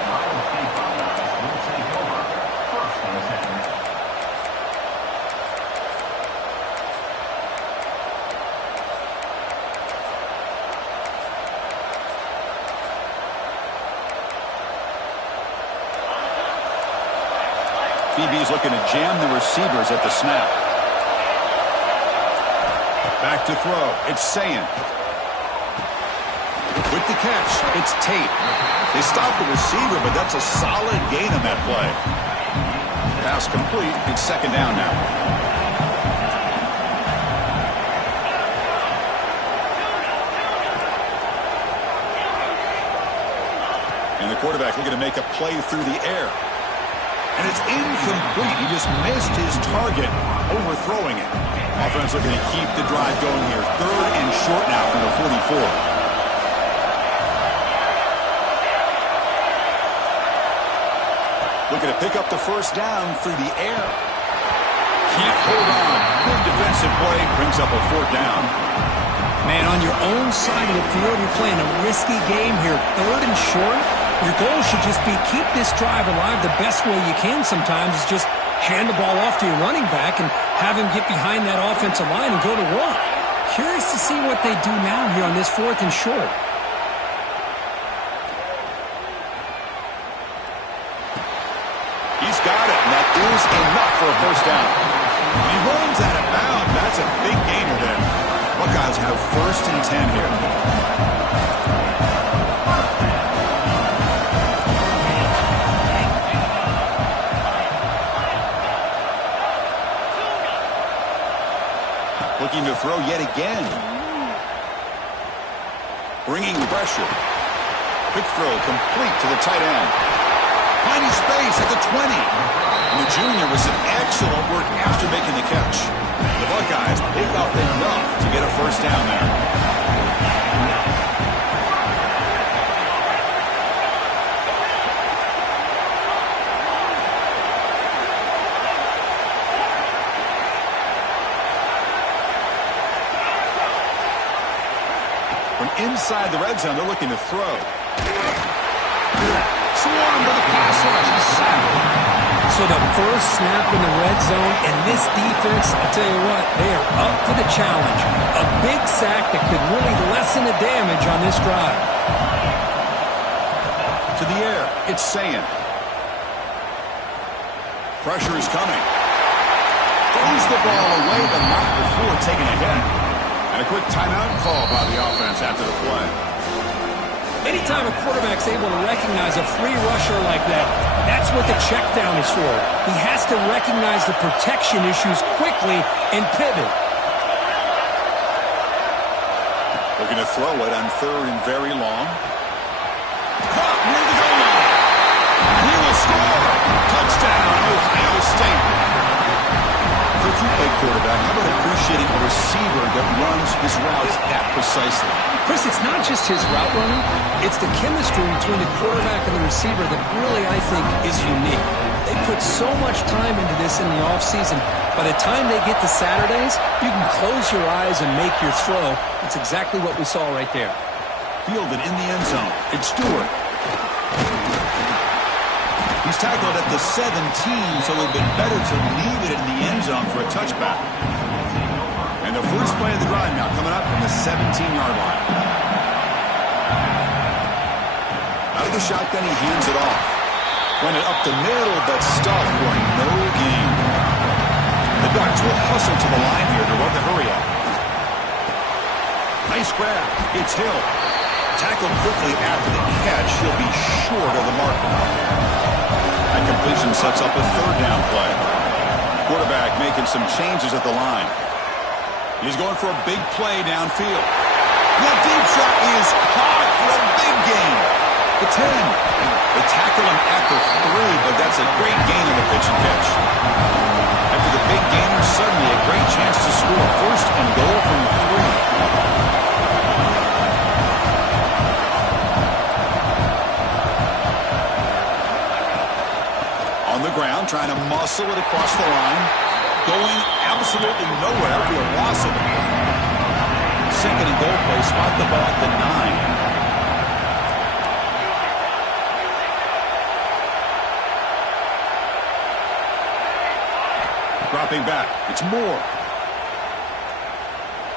DB's looking to jam the receivers at the snap. Back to throw. It's Sayin. With the catch, it's Tate. They stop the receiver, but that's a solid gain on that play. Pass complete. It's second down now. And the quarterback looking to make a play through the air. And it's incomplete. He just missed his target, overthrowing it. Offense looking to keep the drive going here. Third and short now from the 44. Looking to pick up the first down through the air. Can't hold on. Good defensive play. Brings up a fourth down. Man, on your own side of the field, you're playing a risky game here. Third and short. Your goal should just be keep this drive alive the best way you can sometimes is just hand the ball off to your running back and have him get behind that offensive line and go to work. Curious to see what they do now here on this fourth and short. He's got it, and that is enough for a first down. When he runs out of bounds, that's a big gainer there. Buckeyes have first and 10 here. Looking to throw yet again. Bringing pressure. Quick throw complete to the tight end. Finding space at the 20. And the junior with some excellent work after making the catch. The Buckeyes pick up enough to get a first down there. From inside the red zone, they're looking to throw. Swarm to the pass rush. He's sacked. So the first snap in the red zone, and this defense, I tell you what, they are up for the challenge. A big sack that could really lessen the damage on this drive. To the air, it's Sayin. Pressure is coming. Throws the ball away, but not before taking a hit. And a quick timeout call by the offense after the play. Anytime a quarterback's able to recognize a free rusher like that, that's what the check down is for. He has to recognize the protection issues quickly and pivot. Looking to throw it on third and very long. Caught near the goal line. He will score. Touchdown, Ohio State. If you play quarterback, how about appreciating a receiver that runs his routes that precisely? Chris, it's not just his route running. It's the chemistry between the quarterback and the receiver that really, I think, is unique. They put so much time into this in the offseason. By the time they get to Saturdays, you can close your eyes and make your throw. It's exactly what we saw right there. Fielded in the end zone. It's Stewart. He's tackled at the 17, so it would have been better to leave it in the end zone for a touchback. And the first play of the drive now coming up from the 17-yard line. Out of the shotgun, he hands it off. Run it up the middle, but stuffed for no gain. The Ducks will hustle to the line here to run the hurry up. Nice grab. It's Hill. Tackled quickly after the catch. He'll be short of the marker. That completion sets up a third down play. Quarterback making some changes at the line. He's going for a big play downfield. That deep shot is caught for a big gain. The 10. They tackle him at the 3, but that's a great gain on the pitch and catch. After the big gainer, suddenly a great chance to score. First and goal from the 3. On the ground, trying to muscle it across the line. Going absolutely nowhere after a loss of it. Second and goal play, spot the ball at the 9. Dropping back, it's Moore.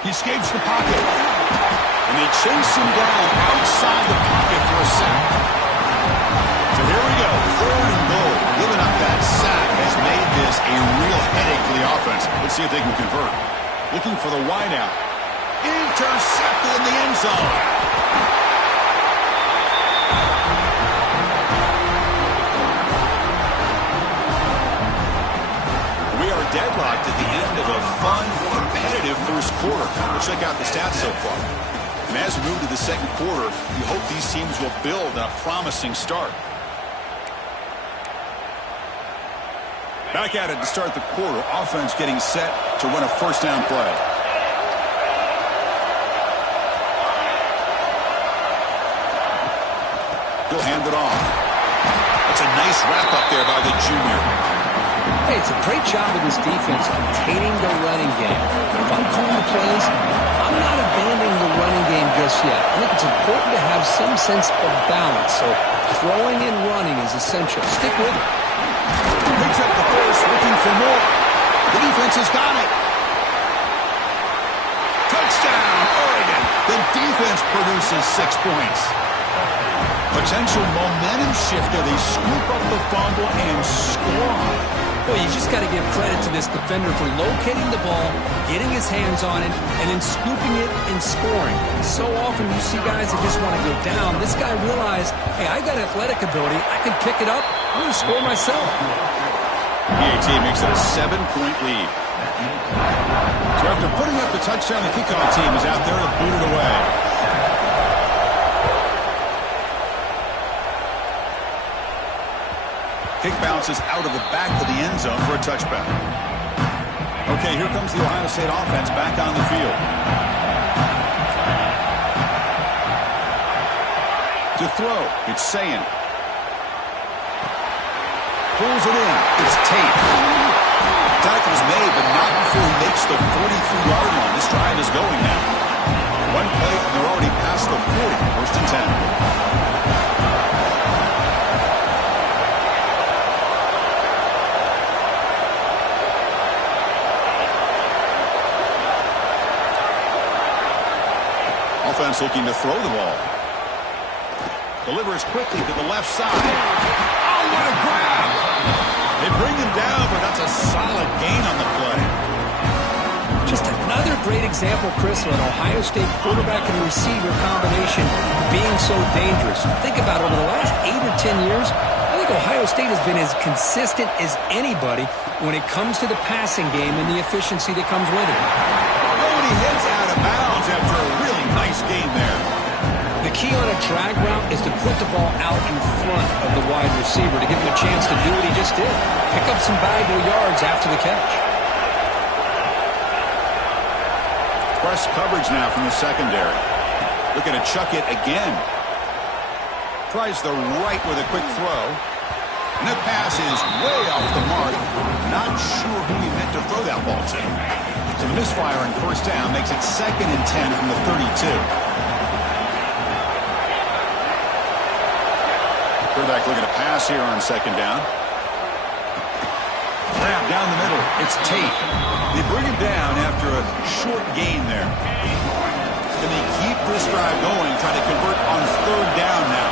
He escapes the pocket. And they chase him down outside the pocket for a sack. So here we go, third and goal. Giving up that sack has made and see if they can convert. Looking for the wideout. Intercepted in the end zone. We are deadlocked at the end of a fun, competitive first quarter. We'll check out the stats so far. And as we move to the second quarter, we hope these teams will build on a promising start. Back at it to start the quarter. Offense getting set to run a first down play. He'll hand it off. That's a nice wrap up there by the junior. Hey, it's a great job of this defense containing the running game. If I'm calling the plays, I'm not abandoning the running game just yet. I think it's important to have some sense of balance. So throwing and running is essential. Stick with it. Picks up the first, looking for more. The defense has got it. Touchdown, Oregon. The defense produces 6 points. Potential momentum shifter. They scoop up the fumble and score. Well, you just got to give credit to this defender for locating the ball, getting his hands on it, and then scooping it and scoring. So often you see guys that just want to go down. This guy realized, hey, I got athletic ability. I can pick it up. I'm going to score myself. PAT makes it a 7-point lead. So after putting up the touchdown, the kickoff team is out there to boot it away. Kick bounces out of the back of the end zone for a touchback. Okay, here comes the Ohio State offense back on the field. To throw, it's Sayin. Pulls it in. It's Tate. Tackle's made, but not before he makes the 43-yard line. This drive is going now. One play, and they're already past the 40. First and 10. Offense looking to throw the ball. Delivers quickly to the left side. Oh, what a grab! They bring him down, but that's a solid gain on the play. Just another great example, Chris, of an Ohio State quarterback and receiver combination being so dangerous. Think about it, over the last 8 or 10 years, I think Ohio State has been as consistent as anybody when it comes to the passing game and the efficiency that comes with it. Oh, and he hits out of bounds after a really nice game there. The key on a drag route is to put the ball out in front of the wide receiver to give him a chance to do what he just did. Pick up some valuable yards after the catch. Press coverage now from the secondary. Looking to chuck it again. Tries the right with a quick throw. And the pass is way off the mark. Not sure who he meant to throw that ball to. So the misfire on first down makes it 2nd and 10 from the 32. Quarterback looking to pass here on second down. Grab down the middle. It's Tate. They bring him down after a short gain there. And they keep this drive going, trying to convert on third down now.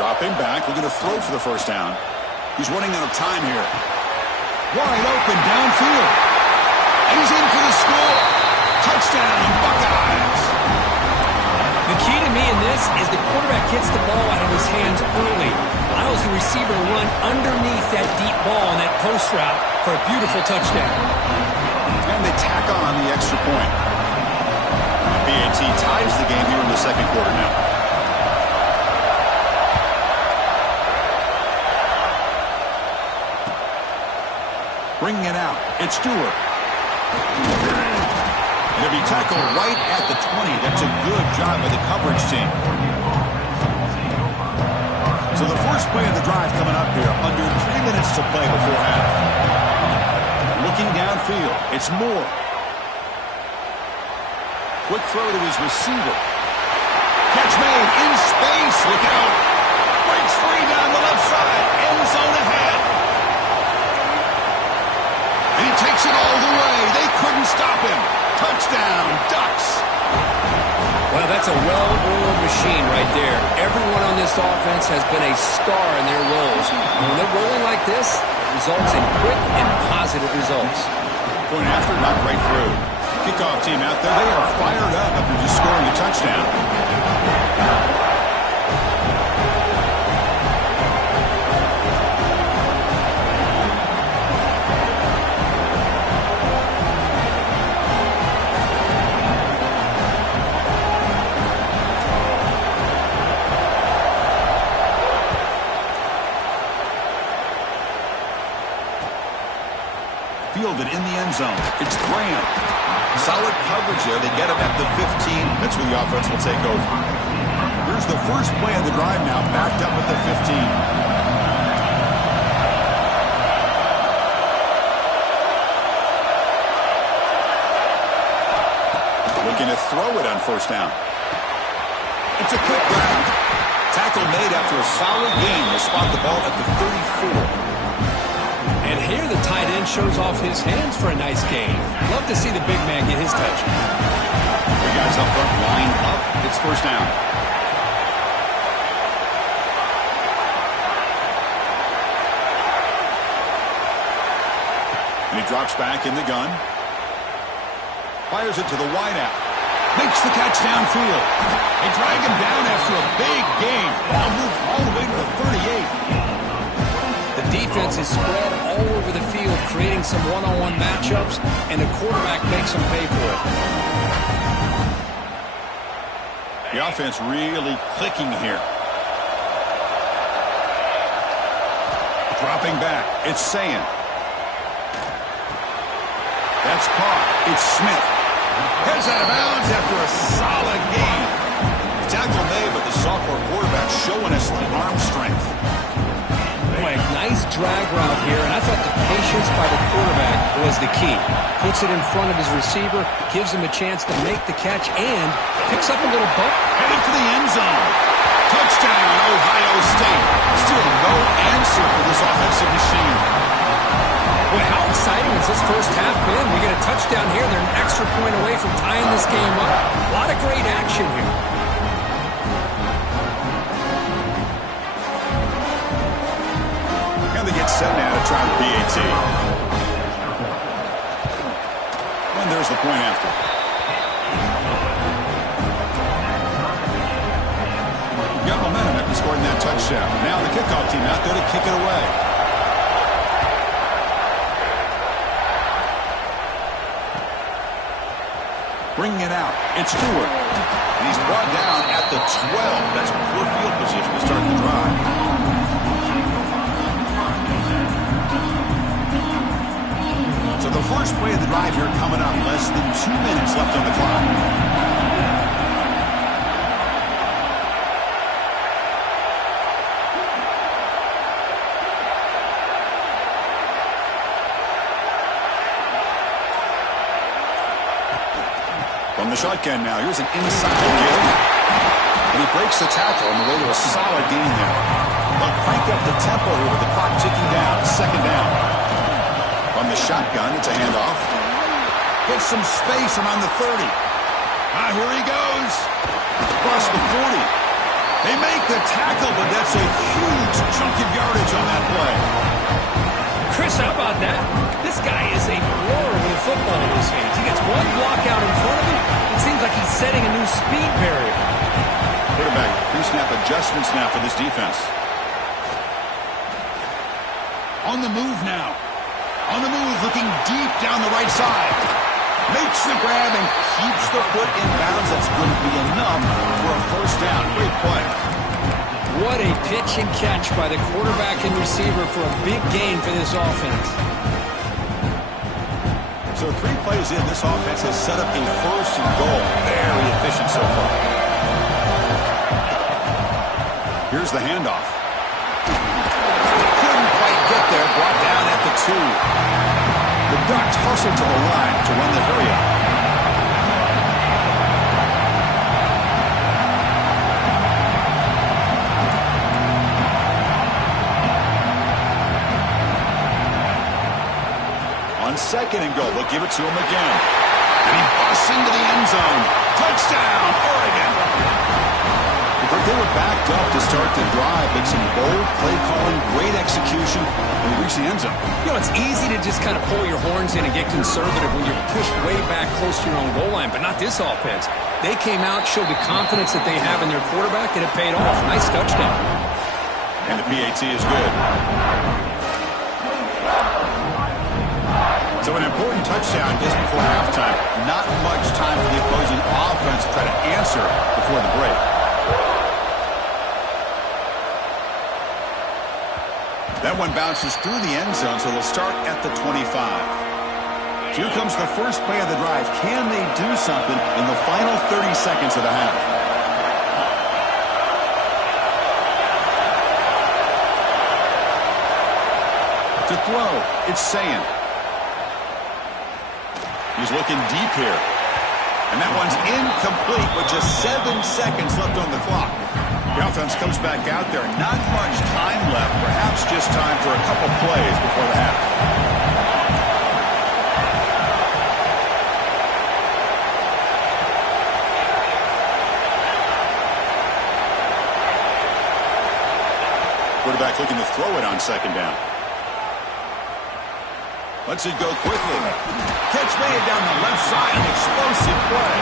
Dropping back, looking to throw for the first down. He's running out of time here. Wide open downfield. And he's in for the score. Touchdown, Buckeyes. The key to me in this is the quarterback gets the ball out of his hands early. Allows the receiver to run underneath that deep ball on that post route for a beautiful touchdown. And they tack on the extra point. BAT ties the game here in the second quarter now. Bringing it out. It's Stewart. He'll be tackled right at the 20. That's a good job by the coverage team. So the first play of the drive coming up here. Under 3 minutes to play before half. Looking downfield. It's Moore. Quick throw to his receiver. Catch made in space. Look out. Breaks free down the left side. End zone ahead. And he takes it all the way. They couldn't stop him. Touchdown, Ducks. Well, that's a well-oiled machine right there. Everyone on this offense has been a star in their roles. And when they're rolling like this, it results in quick and positive results. Point after, not right through. Kickoff team out there, they are fired up after just scoring a touchdown. Fielded in the end zone. It's Graham. Solid coverage there. They get him at the 15. That's where the offense will take over. Here's the first play of the drive now, backed up at the 15. Looking to throw it on first down. It's a quick round. Tackle made after a solid gain. They spot the ball at the 34. And here the tight end shows off his hands for a nice gain. Love to see the big man get his touch. Three guys up front, line up. It's first down. And he drops back in the gun. Fires it to the wideout. Makes the catch downfield. They drag him down after a big gain. Ball moved all the way to the 38. The defense is spread all over the field, creating some one-on-one matchups, and the quarterback makes them pay for it. The offense really clicking here. Dropping back. It's Sayan. That's caught. It's Smith. Heads out of bounds after a solid gain. Tackle made, but the sophomore quarterback showing us the arm strength. Boy, nice drag route here, and I thought the patience by the quarterback was the key. Puts it in front of his receiver, gives him a chance to make the catch, and picks up a little bump. Headed for the end zone. Touchdown, Ohio State. Still no answer for this offensive machine. Boy, how exciting has this first half been? We get a touchdown here. They're an extra point away from tying this game up. A lot of great action here. And they get set now to try the PAT. And there's the point after. Got momentum after scoring that touchdown. Now the kickoff team out there to kick it away. Bringing it out. It's Stewart. And he's brought down at the 12. That's poor field position to start the drive. So the first play of the drive here coming up. Less than 2 minutes left on the clock. From the shotgun now, here's an inside give. And he breaks the tackle on the way to a solid gain there. They'll crank up the tempo here with the clock ticking down. Second down. From the shotgun, it's a handoff. Gets some space around the 30. Here he goes. Across the 40. They make the tackle, but that's a huge chunk of yardage on that play. Chris, how about that? This guy is a roarer with a football in his hands. He gets one block out in front of him. It seems like he's setting a new speed barrier. Quarterback pre-snap adjustments now for this defense. On the move now. On the move, looking deep down the right side. Makes the grab and keeps the foot in bounds. That's going to be enough for a first down. Great play. What a pitch and catch by the quarterback and receiver for a big gain for this offense. So 3 plays in, this offense has set up a first and goal. Very efficient so far. Here's the handoff. Couldn't quite get there. Brought down at the 2. The Ducks hustle to the line to run the hurry-up. On second and goal, they'll give it to him again. And he busts into the end zone. Touchdown, Oregon. They were backed up to start the drive, but some bold play calling, great execution, and we reached the end zone. You know, it's easy to just kind of pull your horns in and get conservative when you're pushed way back close to your own goal line, but not this offense. They came out, showed the confidence that they have in their quarterback, and it paid off. Nice touchdown. And the PAT is good. So an important touchdown just before halftime. Not much time for the opposing offense to try to answer before the break. That one bounces through the end zone, so they'll start at the 25. Here comes the first play of the drive. Can they do something in the final 30 seconds of the half? To throw, it's Sayin. He's looking deep here. And that one's incomplete with just 7 seconds left on the clock. The offense comes back out there. Not much time left. Perhaps just time for a couple plays before the half. Quarterback looking to throw it on second down. Lets it go quickly. Catch made down the left side. An explosive play.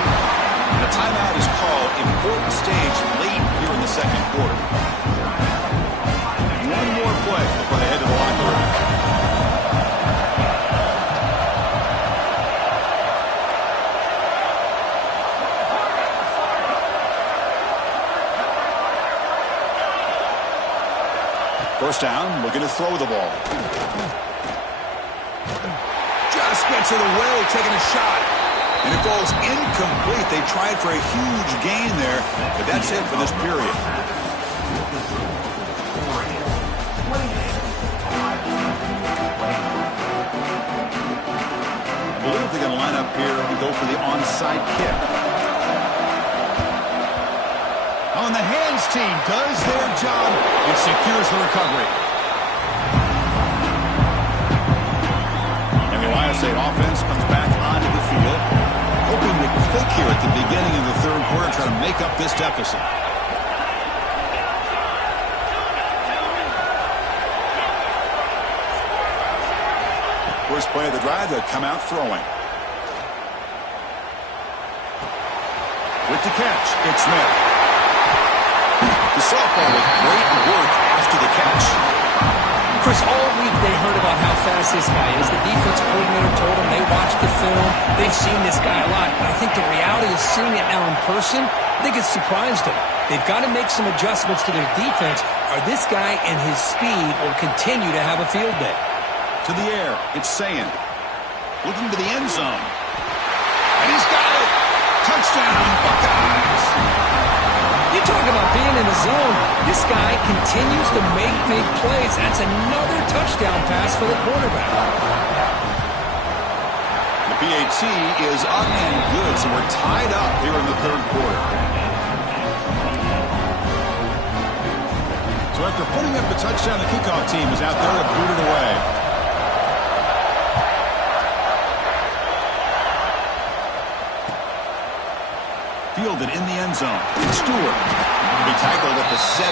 And a timeout is called. Important stage late here in the second quarter. One more play before they head to the locker room. First down, looking to throw the ball. Just gets it away, taking a shot. And it falls incomplete. They tried for a huge gain there, but that's it for this period. I believe they're going to line up here and go for the onside kick. On the hands team does their job and secures the recovery. And the Ohio State offense comes back onto the field, hoping to click here at the beginning of the third quarter and try to make up this deficit. First play of the drive, they'll come out throwing. With the catch, it's Smith. The sophomore with great work after the catch. Chris, all week they heard about how fast this guy is. The defense coordinator told them they watched the film. They've seen this guy a lot. But I think the reality of seeing it now in person, I think it's surprised them. They've got to make some adjustments to their defense, or this guy and his speed will continue to have a field day. To the air, it's Sayin. Looking to the end zone. And he's got it. Touchdown, Buckeyes. You talk about being in the zone. This guy continues to make big plays. That's another touchdown pass for the quarterback. The PAT is up and good, so we're tied up here in the third quarter. So after putting up the touchdown, the kickoff team is out there to boot it away. Fielded in the end zone. Stewart. He tackled at the 17.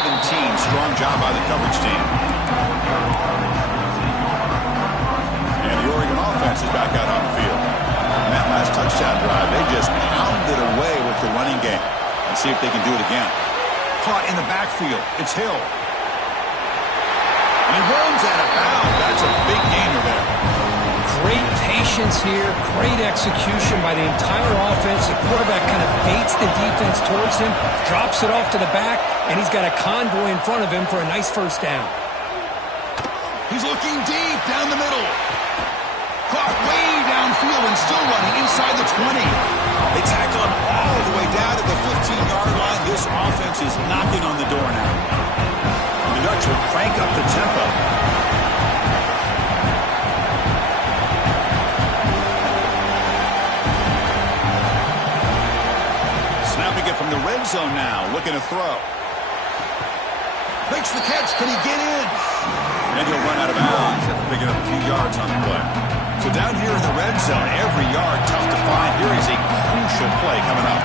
Strong job by the coverage team. And the Oregon offense is back out on the field. And that last touchdown drive, they just pounded away with the running game. Let's see if they can do it again. Caught in the backfield. It's Hill. And he runs out of bounds. That's a big gainer there. Great patience here, great execution by the entire offense. The quarterback kind of baits the defense towards him, drops it off to the back, and he's got a convoy in front of him for a nice first down. He's looking deep down the middle. Caught way downfield and still running inside the 20. They tackle him all the way down to the 15-yard line. This offense is knocking on the door now. The Ducks will crank up the tempo. From the red zone now, looking to throw. Makes the catch. Can he get in? And he'll run out of bounds after picking up a few yards on the play. So down here in the red zone, every yard tough to find. Here is a crucial play coming up.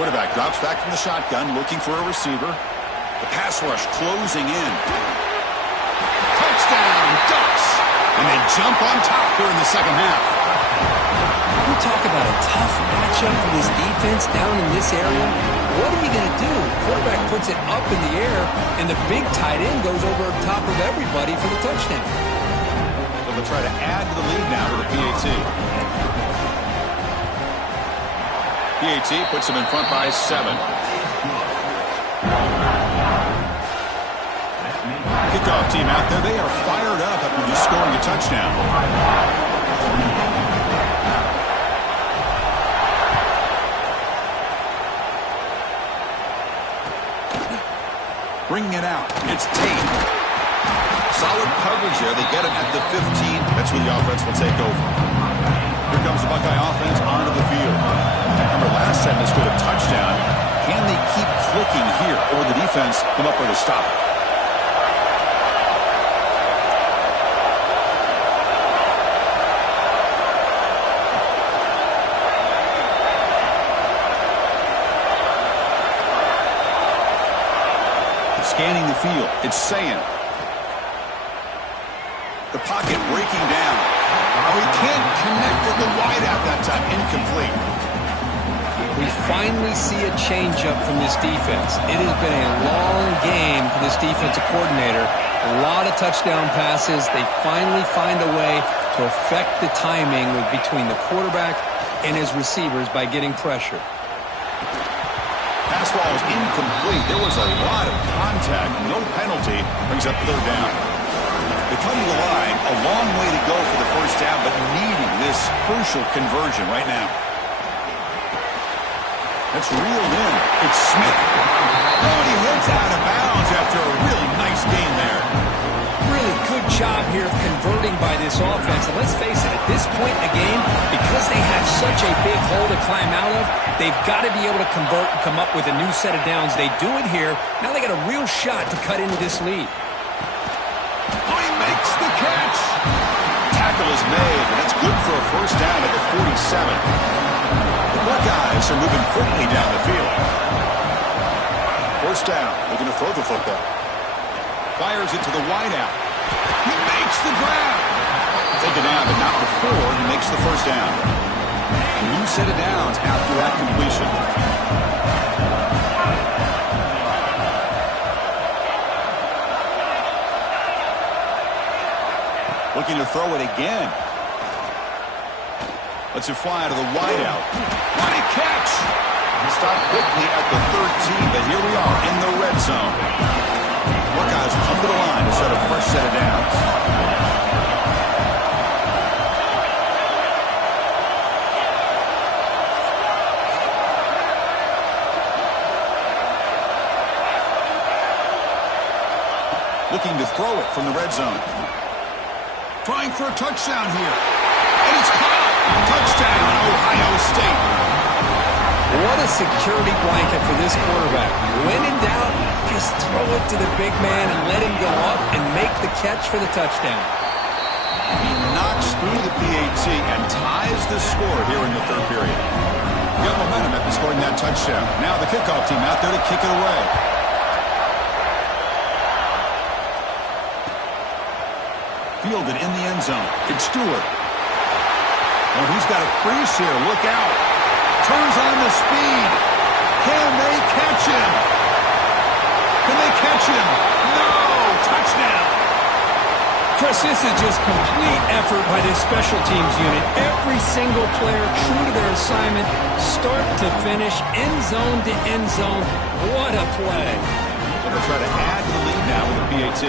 Quarterback drops back from the shotgun, looking for a receiver. The pass rush closing in. Touchdown, Ducks! And they jump on top here in the second half. We talk about a tough matchup for this defense down in this area. What are you going to do? Quarterback puts it up in the air, and the big tight end goes over top of everybody for the touchdown. So they'll try to add to the lead now with a PAT. PAT puts them in front by 7. Kickoff team out there. They are fired up after just scoring a touchdown. Bringing it out. It's Tate. Solid coverage there. They get him at the 15. That's where the offense will take over. Here comes the Buckeye offense onto the field. Remember, last time they scored a touchdown. Can they keep clicking here, or the defense come up with a stop? Scanning the field. It's Sayin. The pocket breaking down. Oh, he can't connect with the wideout that time. Incomplete. We finally see a changeup from this defense. It has been a long game for this defensive coordinator. A lot of touchdown passes. They finally find a way to affect the timing between the quarterback and his receivers by getting pressure. Pass ball is incomplete. There was a lot of contact. No penalty. Brings up third down. They come to the line. A long way to go for the first down, but needing this crucial conversion right now. That's reeled in. It's Smith. Oh, and he hits out of bounds after a really nice game there. Really good job here of converting by this offense. And let's face it, at this point in the game, because they have such a big hole to climb out of, they've got to be able to convert and come up with a new set of downs. They do it here. Now they got a real shot to cut into this lead. Oh, he makes the catch. Tackle is made, and that's good for a first down at the 47. The Buckeyes are moving quickly down the field. First down. Looking to throw the football. Fires it to the wideout. He makes the grab. Taken down, but not before he makes the first down. A new set of downs after that completion. Looking to throw it again. Lets it fly out of the wideout. What a catch! Stopped quickly at the 13, but here we are in the red zone. Buckeyes come to the line to set a fresh set of downs. Looking to throw it from the red zone. Trying for a touchdown here. And it's caught. Touchdown, Ohio State. What a security blanket for this quarterback. When in doubt, just throw it to the big man and let him go up and make the catch for the touchdown. He knocks through the PAT and ties the score here in the third period. Got momentum after scoring that touchdown. Now the kickoff team out there to kick it away. Fielded in the end zone. It's Stewart. Oh, he's got a crease here. Look out. Turns on the speed. Can they catch him? Can they catch him? No! Touchdown! Chris, this is just complete effort by this special teams unit. Every single player true to their assignment, start to finish, end zone to end zone. What a play. They're going to try to add to the lead now with a PAT.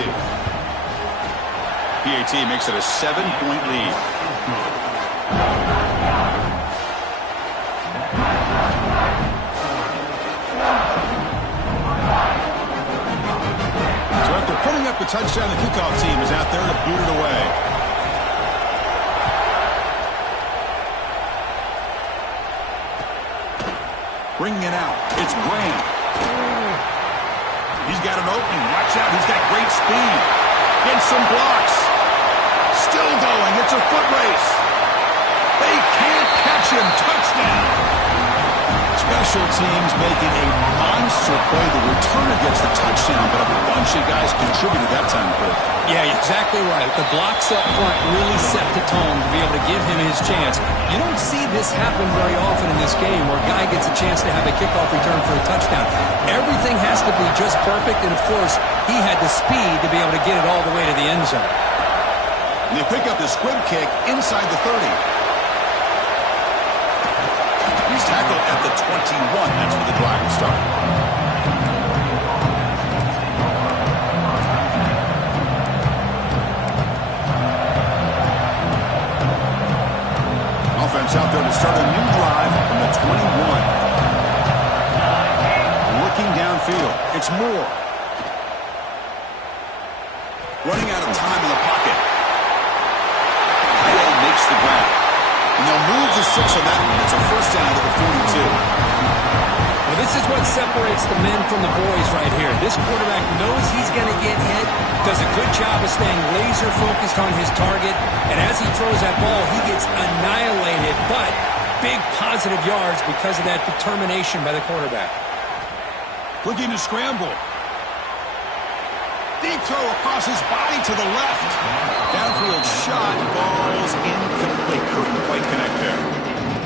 PAT makes it a 7-point lead. So after putting up the touchdown, the kickoff team is out there to boot it away. Bringing it out. It's Graham. He's got an opening. Watch out. He's got great speed. Gets some blocks. Still going. It's a foot race. They can't catch him. Touchdown. Special teams making a monster play. The returner gets the touchdown, but a bunch of guys contributed that time, Kirk. Yeah, you're exactly right. The blocks up front really set the tone to be able to give him his chance. You don't see this happen very often in this game where a guy gets a chance to have a kickoff return for a touchdown. Everything has to be just perfect, and of course, he had the speed to be able to get it all the way to the end zone. And they pick up the squib kick inside the 30. He's tackled at the 21. That's where the drive will start. Offense out there to start a new drive from the 21. Looking downfield. It's Moore. Running out of time in the pocket. Highland makes the grab. And they'll move the 6 on that one. It's a first down to the 42. Well, this is what separates the men from the boys right here. This quarterback knows he's going to get hit, does a good job of staying laser focused on his target, and as he throws that ball, he gets annihilated, but big positive yards because of that determination by the quarterback. Looking to scramble. Deep throw across his body to the left. Downfield shot falls incomplete. Couldn't quite connect there.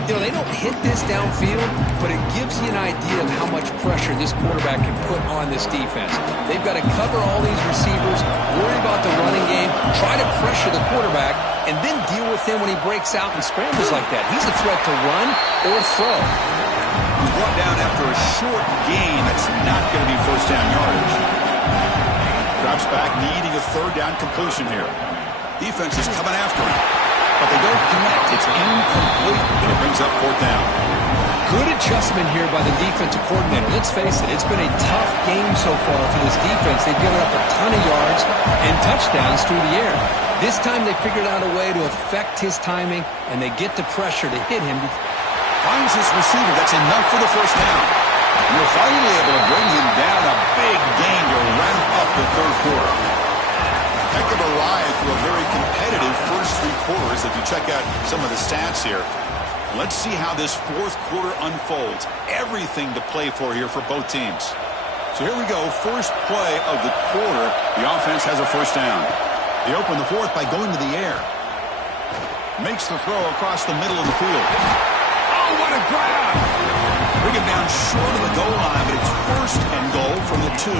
You know, they don't hit this downfield, but it gives you an idea of how much pressure this quarterback can put on this defense. They've got to cover all these receivers, worry about the running game, try to pressure the quarterback, and then deal with him when he breaks out and scrambles like that. He's a threat to run or throw. He's brought down after a short gain. That's not going to be first down yardage. Drops back, needing a third down completion here. Defense is coming after him, but they don't connect. It's incomplete, and it brings up fourth down. Good adjustment here by the defensive coordinator. Let's face it, it's been a tough game so far for this defense. They've given up a ton of yards and touchdowns through the air. This time they figured out a way to affect his timing, and they get the pressure to hit him. Finds his receiver. That's enough for the first down. And they're finally able to bring him down. A big gain to wrap up the third quarter. Heck of a ride through a very competitive first 3 quarters if you check out some of the stats here. Let's see how this fourth quarter unfolds. Everything to play for here for both teams. So here we go. First play of the quarter. The offense has a first down. They open the fourth by going to the air. Makes the throw across the middle of the field. Oh, what a grab! Bring him down short of the goal line, but it's first and goal from the 2.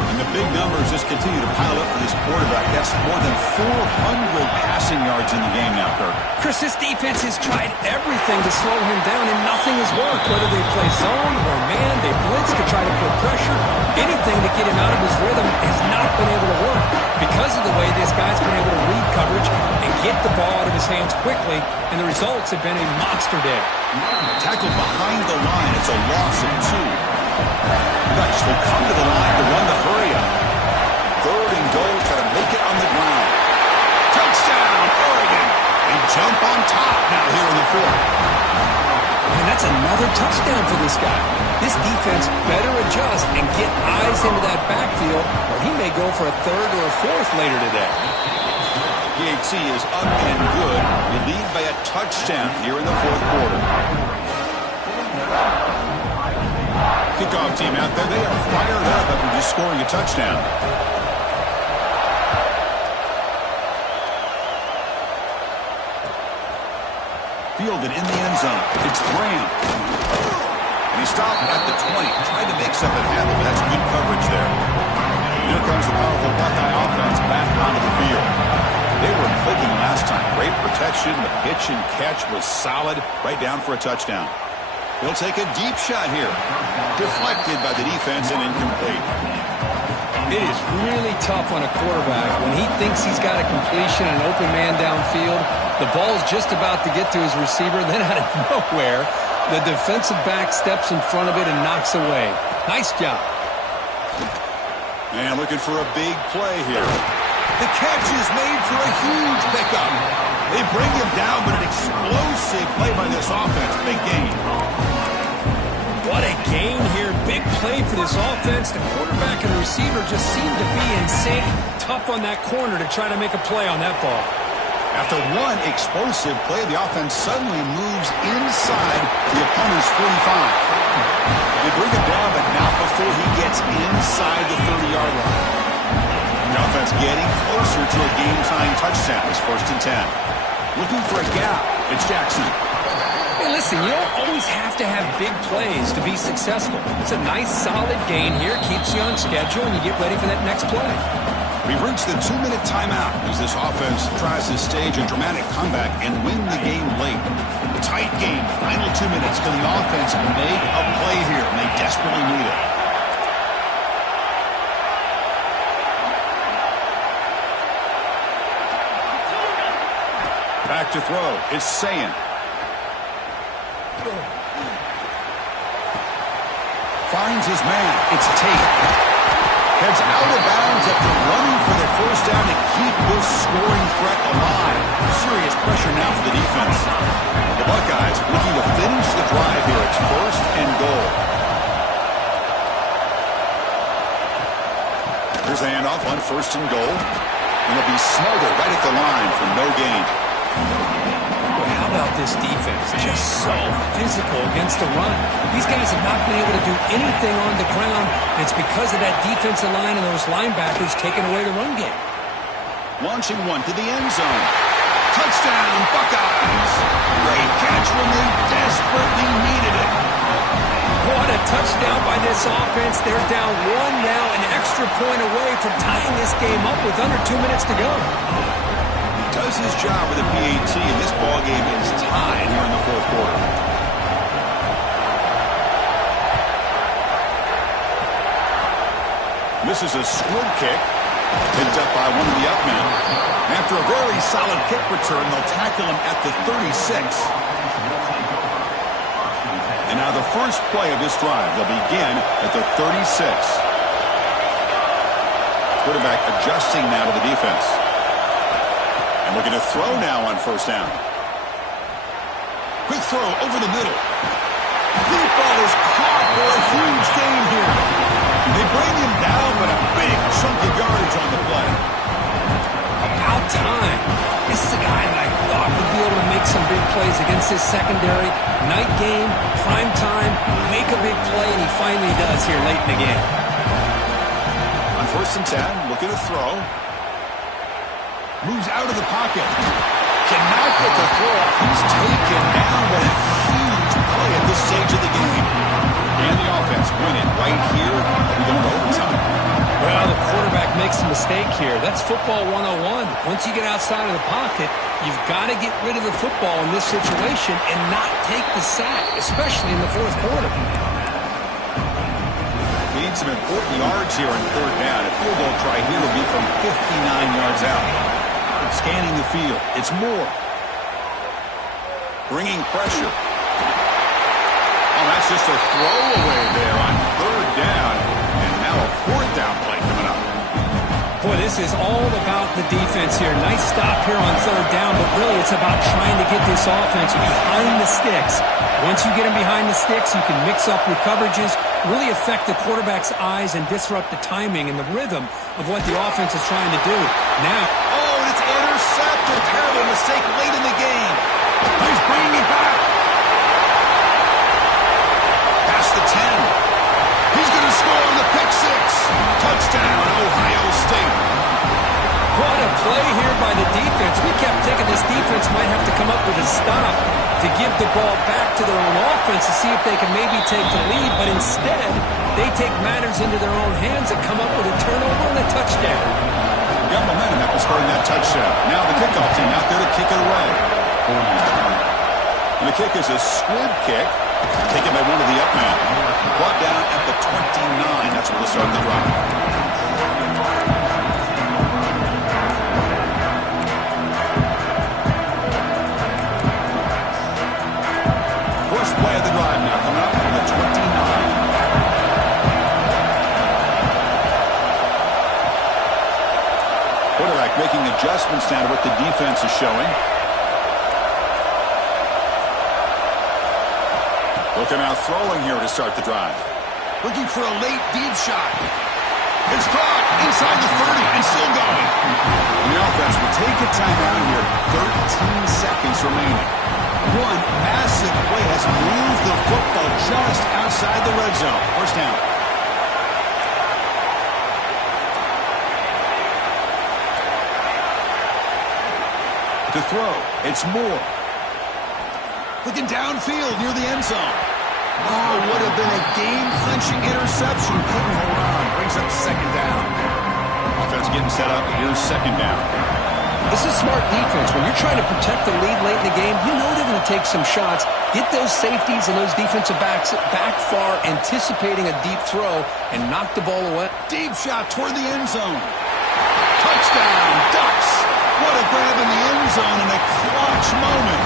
And the big numbers just continue to pile up for this quarterback. That's more than 400 passing yards in the game now, Kirk. Chris, this defense has tried everything to slow him down, and nothing has worked. Whether they play zone or man, they blitz to try to put pressure. Anything to get him out of his rhythm has not been able to work because of the way this guy's been able to read coverage and get the ball out of his hands quickly, and the results have been a monster day. Tackled behind the line. It's a loss of 2. Ducks will come to the line to run the hurry up. Third and goal, try to make it on the ground. Touchdown, Oregon. They jump on top now here in the fourth. And that's another touchdown for this guy. This defense better adjust and get eyes into that backfield, or he may go for a third or a fourth later today. PHC is up and good. You lead by a touchdown here in the fourth quarter. Kickoff team out there. They are fired up after just scoring a touchdown. Fielded in the end zone. It's Graham. And he stopped at the 20. Tried to make something happen, but that's good coverage there. Here comes the powerful Buckeye offense back onto the field. They were clicking last time. Great protection. The pitch and catch was solid. Right down for a touchdown. He'll take a deep shot here. Deflected by the defense and incomplete. It is really tough on a quarterback when he thinks he's got a completion, an open man downfield. The ball's just about to get to his receiver. Then out of nowhere, the defensive back steps in front of it and knocks away. Nice job. And looking for a big play here. The catch is made for a huge pickup. They bring him down, but an explosive play by this offense. Big gain. What a gain here. Big play for this offense. The quarterback and the receiver just seem to be in sync. Tough on that corner to try to make a play on that ball. After one explosive play, the offense suddenly moves inside the opponent's 45. They bring him down, but not before he gets inside the 30-yard line. The offense getting closer to a game-tying touchdown. It's 1st and 10. Looking for a gap. It's Jackson. Hey, listen, you don't always have to have big plays to be successful. It's a nice, solid gain here. Keeps you on schedule, and you get ready for that next play. We've reached the 2-minute timeout as this offense tries to stage a dramatic comeback and win the game late. Tight game, final 2 minutes. Can the offense make a play here? And they desperately need it. Back to throw. It's Sayin. Finds his man. It's Tate. Heads out of bounds after running for the first down to keep this scoring threat alive. Serious pressure now for the defense. The Buckeyes looking to finish the drive here. It's 1st and goal. Here's the handoff on 1st and goal. And they'll be smothered right at the line for no gain. Boy, how about this defense? Just so physical against the run. These guys have not been able to do anything on the ground. It's because of that defensive line and those linebackers taking away the run game. Launching one to the end zone. Touchdown, Buckeyes! Great catch when they desperately needed it. What a touchdown by this offense. They're down 1 now, an extra point away from tying this game up with under 2 minutes to go. Does his job with a PAT, and this ball game is tied here in the 4th quarter. This is a squib kick, picked up by one of the up men. After a very solid kick return, they'll tackle him at the 36. And now the first play of this drive, they'll begin at the 36. Quarterback adjusting now to the defense. And looking to throw now on 1st down. Quick throw over the middle. Deep ball is caught for a huge gain here. They bring him down, but a big chunk of yardage on the play. About time. This is a guy that I thought would be able to make some big plays against his secondary. Night game, prime time, make a big play, and he finally does here late in the game. On 1st and 10, looking to throw. Moves out of the pocket. Cannot get the throw off. He's taken down, but a huge play at this stage of the game. And the offense win it right here. We go to overtime. Well, the quarterback makes a mistake here. That's football 101. Once you get outside of the pocket, you've got to get rid of the football in this situation and not take the sack, especially in the 4th quarter. Need some important yards here on 3rd down. A field goal try here will be from 59 yards out. Scanning the field. It's Moore. Bringing pressure. Oh, that's just a throwaway there on 3rd down. And now a 4th down play coming up. Boy, this is all about the defense here. Nice stop here on 3rd down, but really it's about trying to get this offense behind the sticks. Once you get them behind the sticks, you can mix up your coverages, really affect the quarterback's eyes and disrupt the timing and the rhythm of what the offense is trying to do. Now, it's intercepted. Terrible mistake late in the game. He's bringing it back. Past the 10. He's going to score on the pick 6. Touchdown, Ohio State. What a play here by the defense. We kept thinking this defense might have to come up with a stop to give the ball back to their own offense to see if they can maybe take the lead, but instead, they take matters into their own hands and come up with a turnover and a touchdown. Got momentum after scoring that touchdown. Now the kickoff team out there to kick it away. And the kick is a squib kick, taken by one of the up men. Brought down at the 29. That's where they'll start the drive. First play of the drive now coming up from the 29. Quarterback making adjustments now to what the defense is showing. Looking out throwing here to start the drive. Looking for a late deep shot. It's caught inside the 30 and still going. And the offense will take a timeout here. 13 seconds remaining. One massive play has moved the football just outside the red zone. First down. To throw, it's Moore. Looking downfield near the end zone. Oh, would have been a game-clinching interception. Couldn't hold on. Brings up second down. Offense getting set up. Here's second down. This is smart defense. When you're trying to protect the lead late in the game, you know they're going to take some shots. Get those safeties and those defensive backs back far, anticipating a deep throw, and knock the ball away. Deep shot toward the end zone. Touchdown, Ducks. What a grab in the end zone in a clutch moment.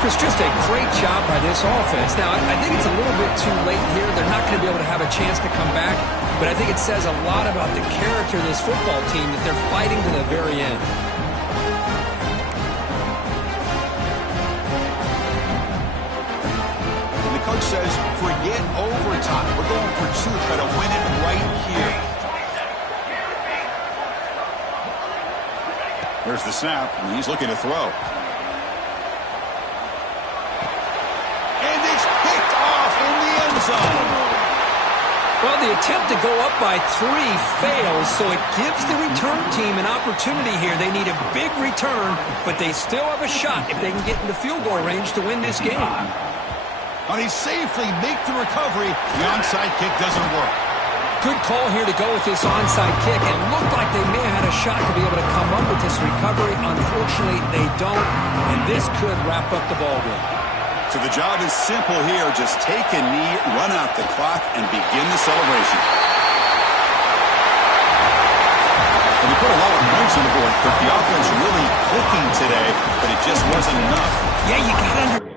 Chris, just a great job by this offense. Now, I think it's a little bit too late here. They're not going to be able to have a chance to come back, but I think it says a lot about the character of this football team that they're fighting to the very end. And the coach says, forget overtime. We're going for two, try to win it right here. There's the snap, and he's looking to throw. Well, the attempt to go up by 3 fails, so it gives the return team an opportunity here. They need a big return, but they still have a shot if they can get into field goal range to win this game. And he safely make the recovery. The onside kick doesn't work. Good call here to go with this onside kick. It looked like they may have had a shot to be able to come up with this recovery. Unfortunately, they don't, and this could wrap up the ballgame. So the job is simple here. Just take a knee, run out the clock, and begin the celebration. And they put a lot of points on the board. But the offense really clicking today, but it just wasn't enough. Yeah, you got under.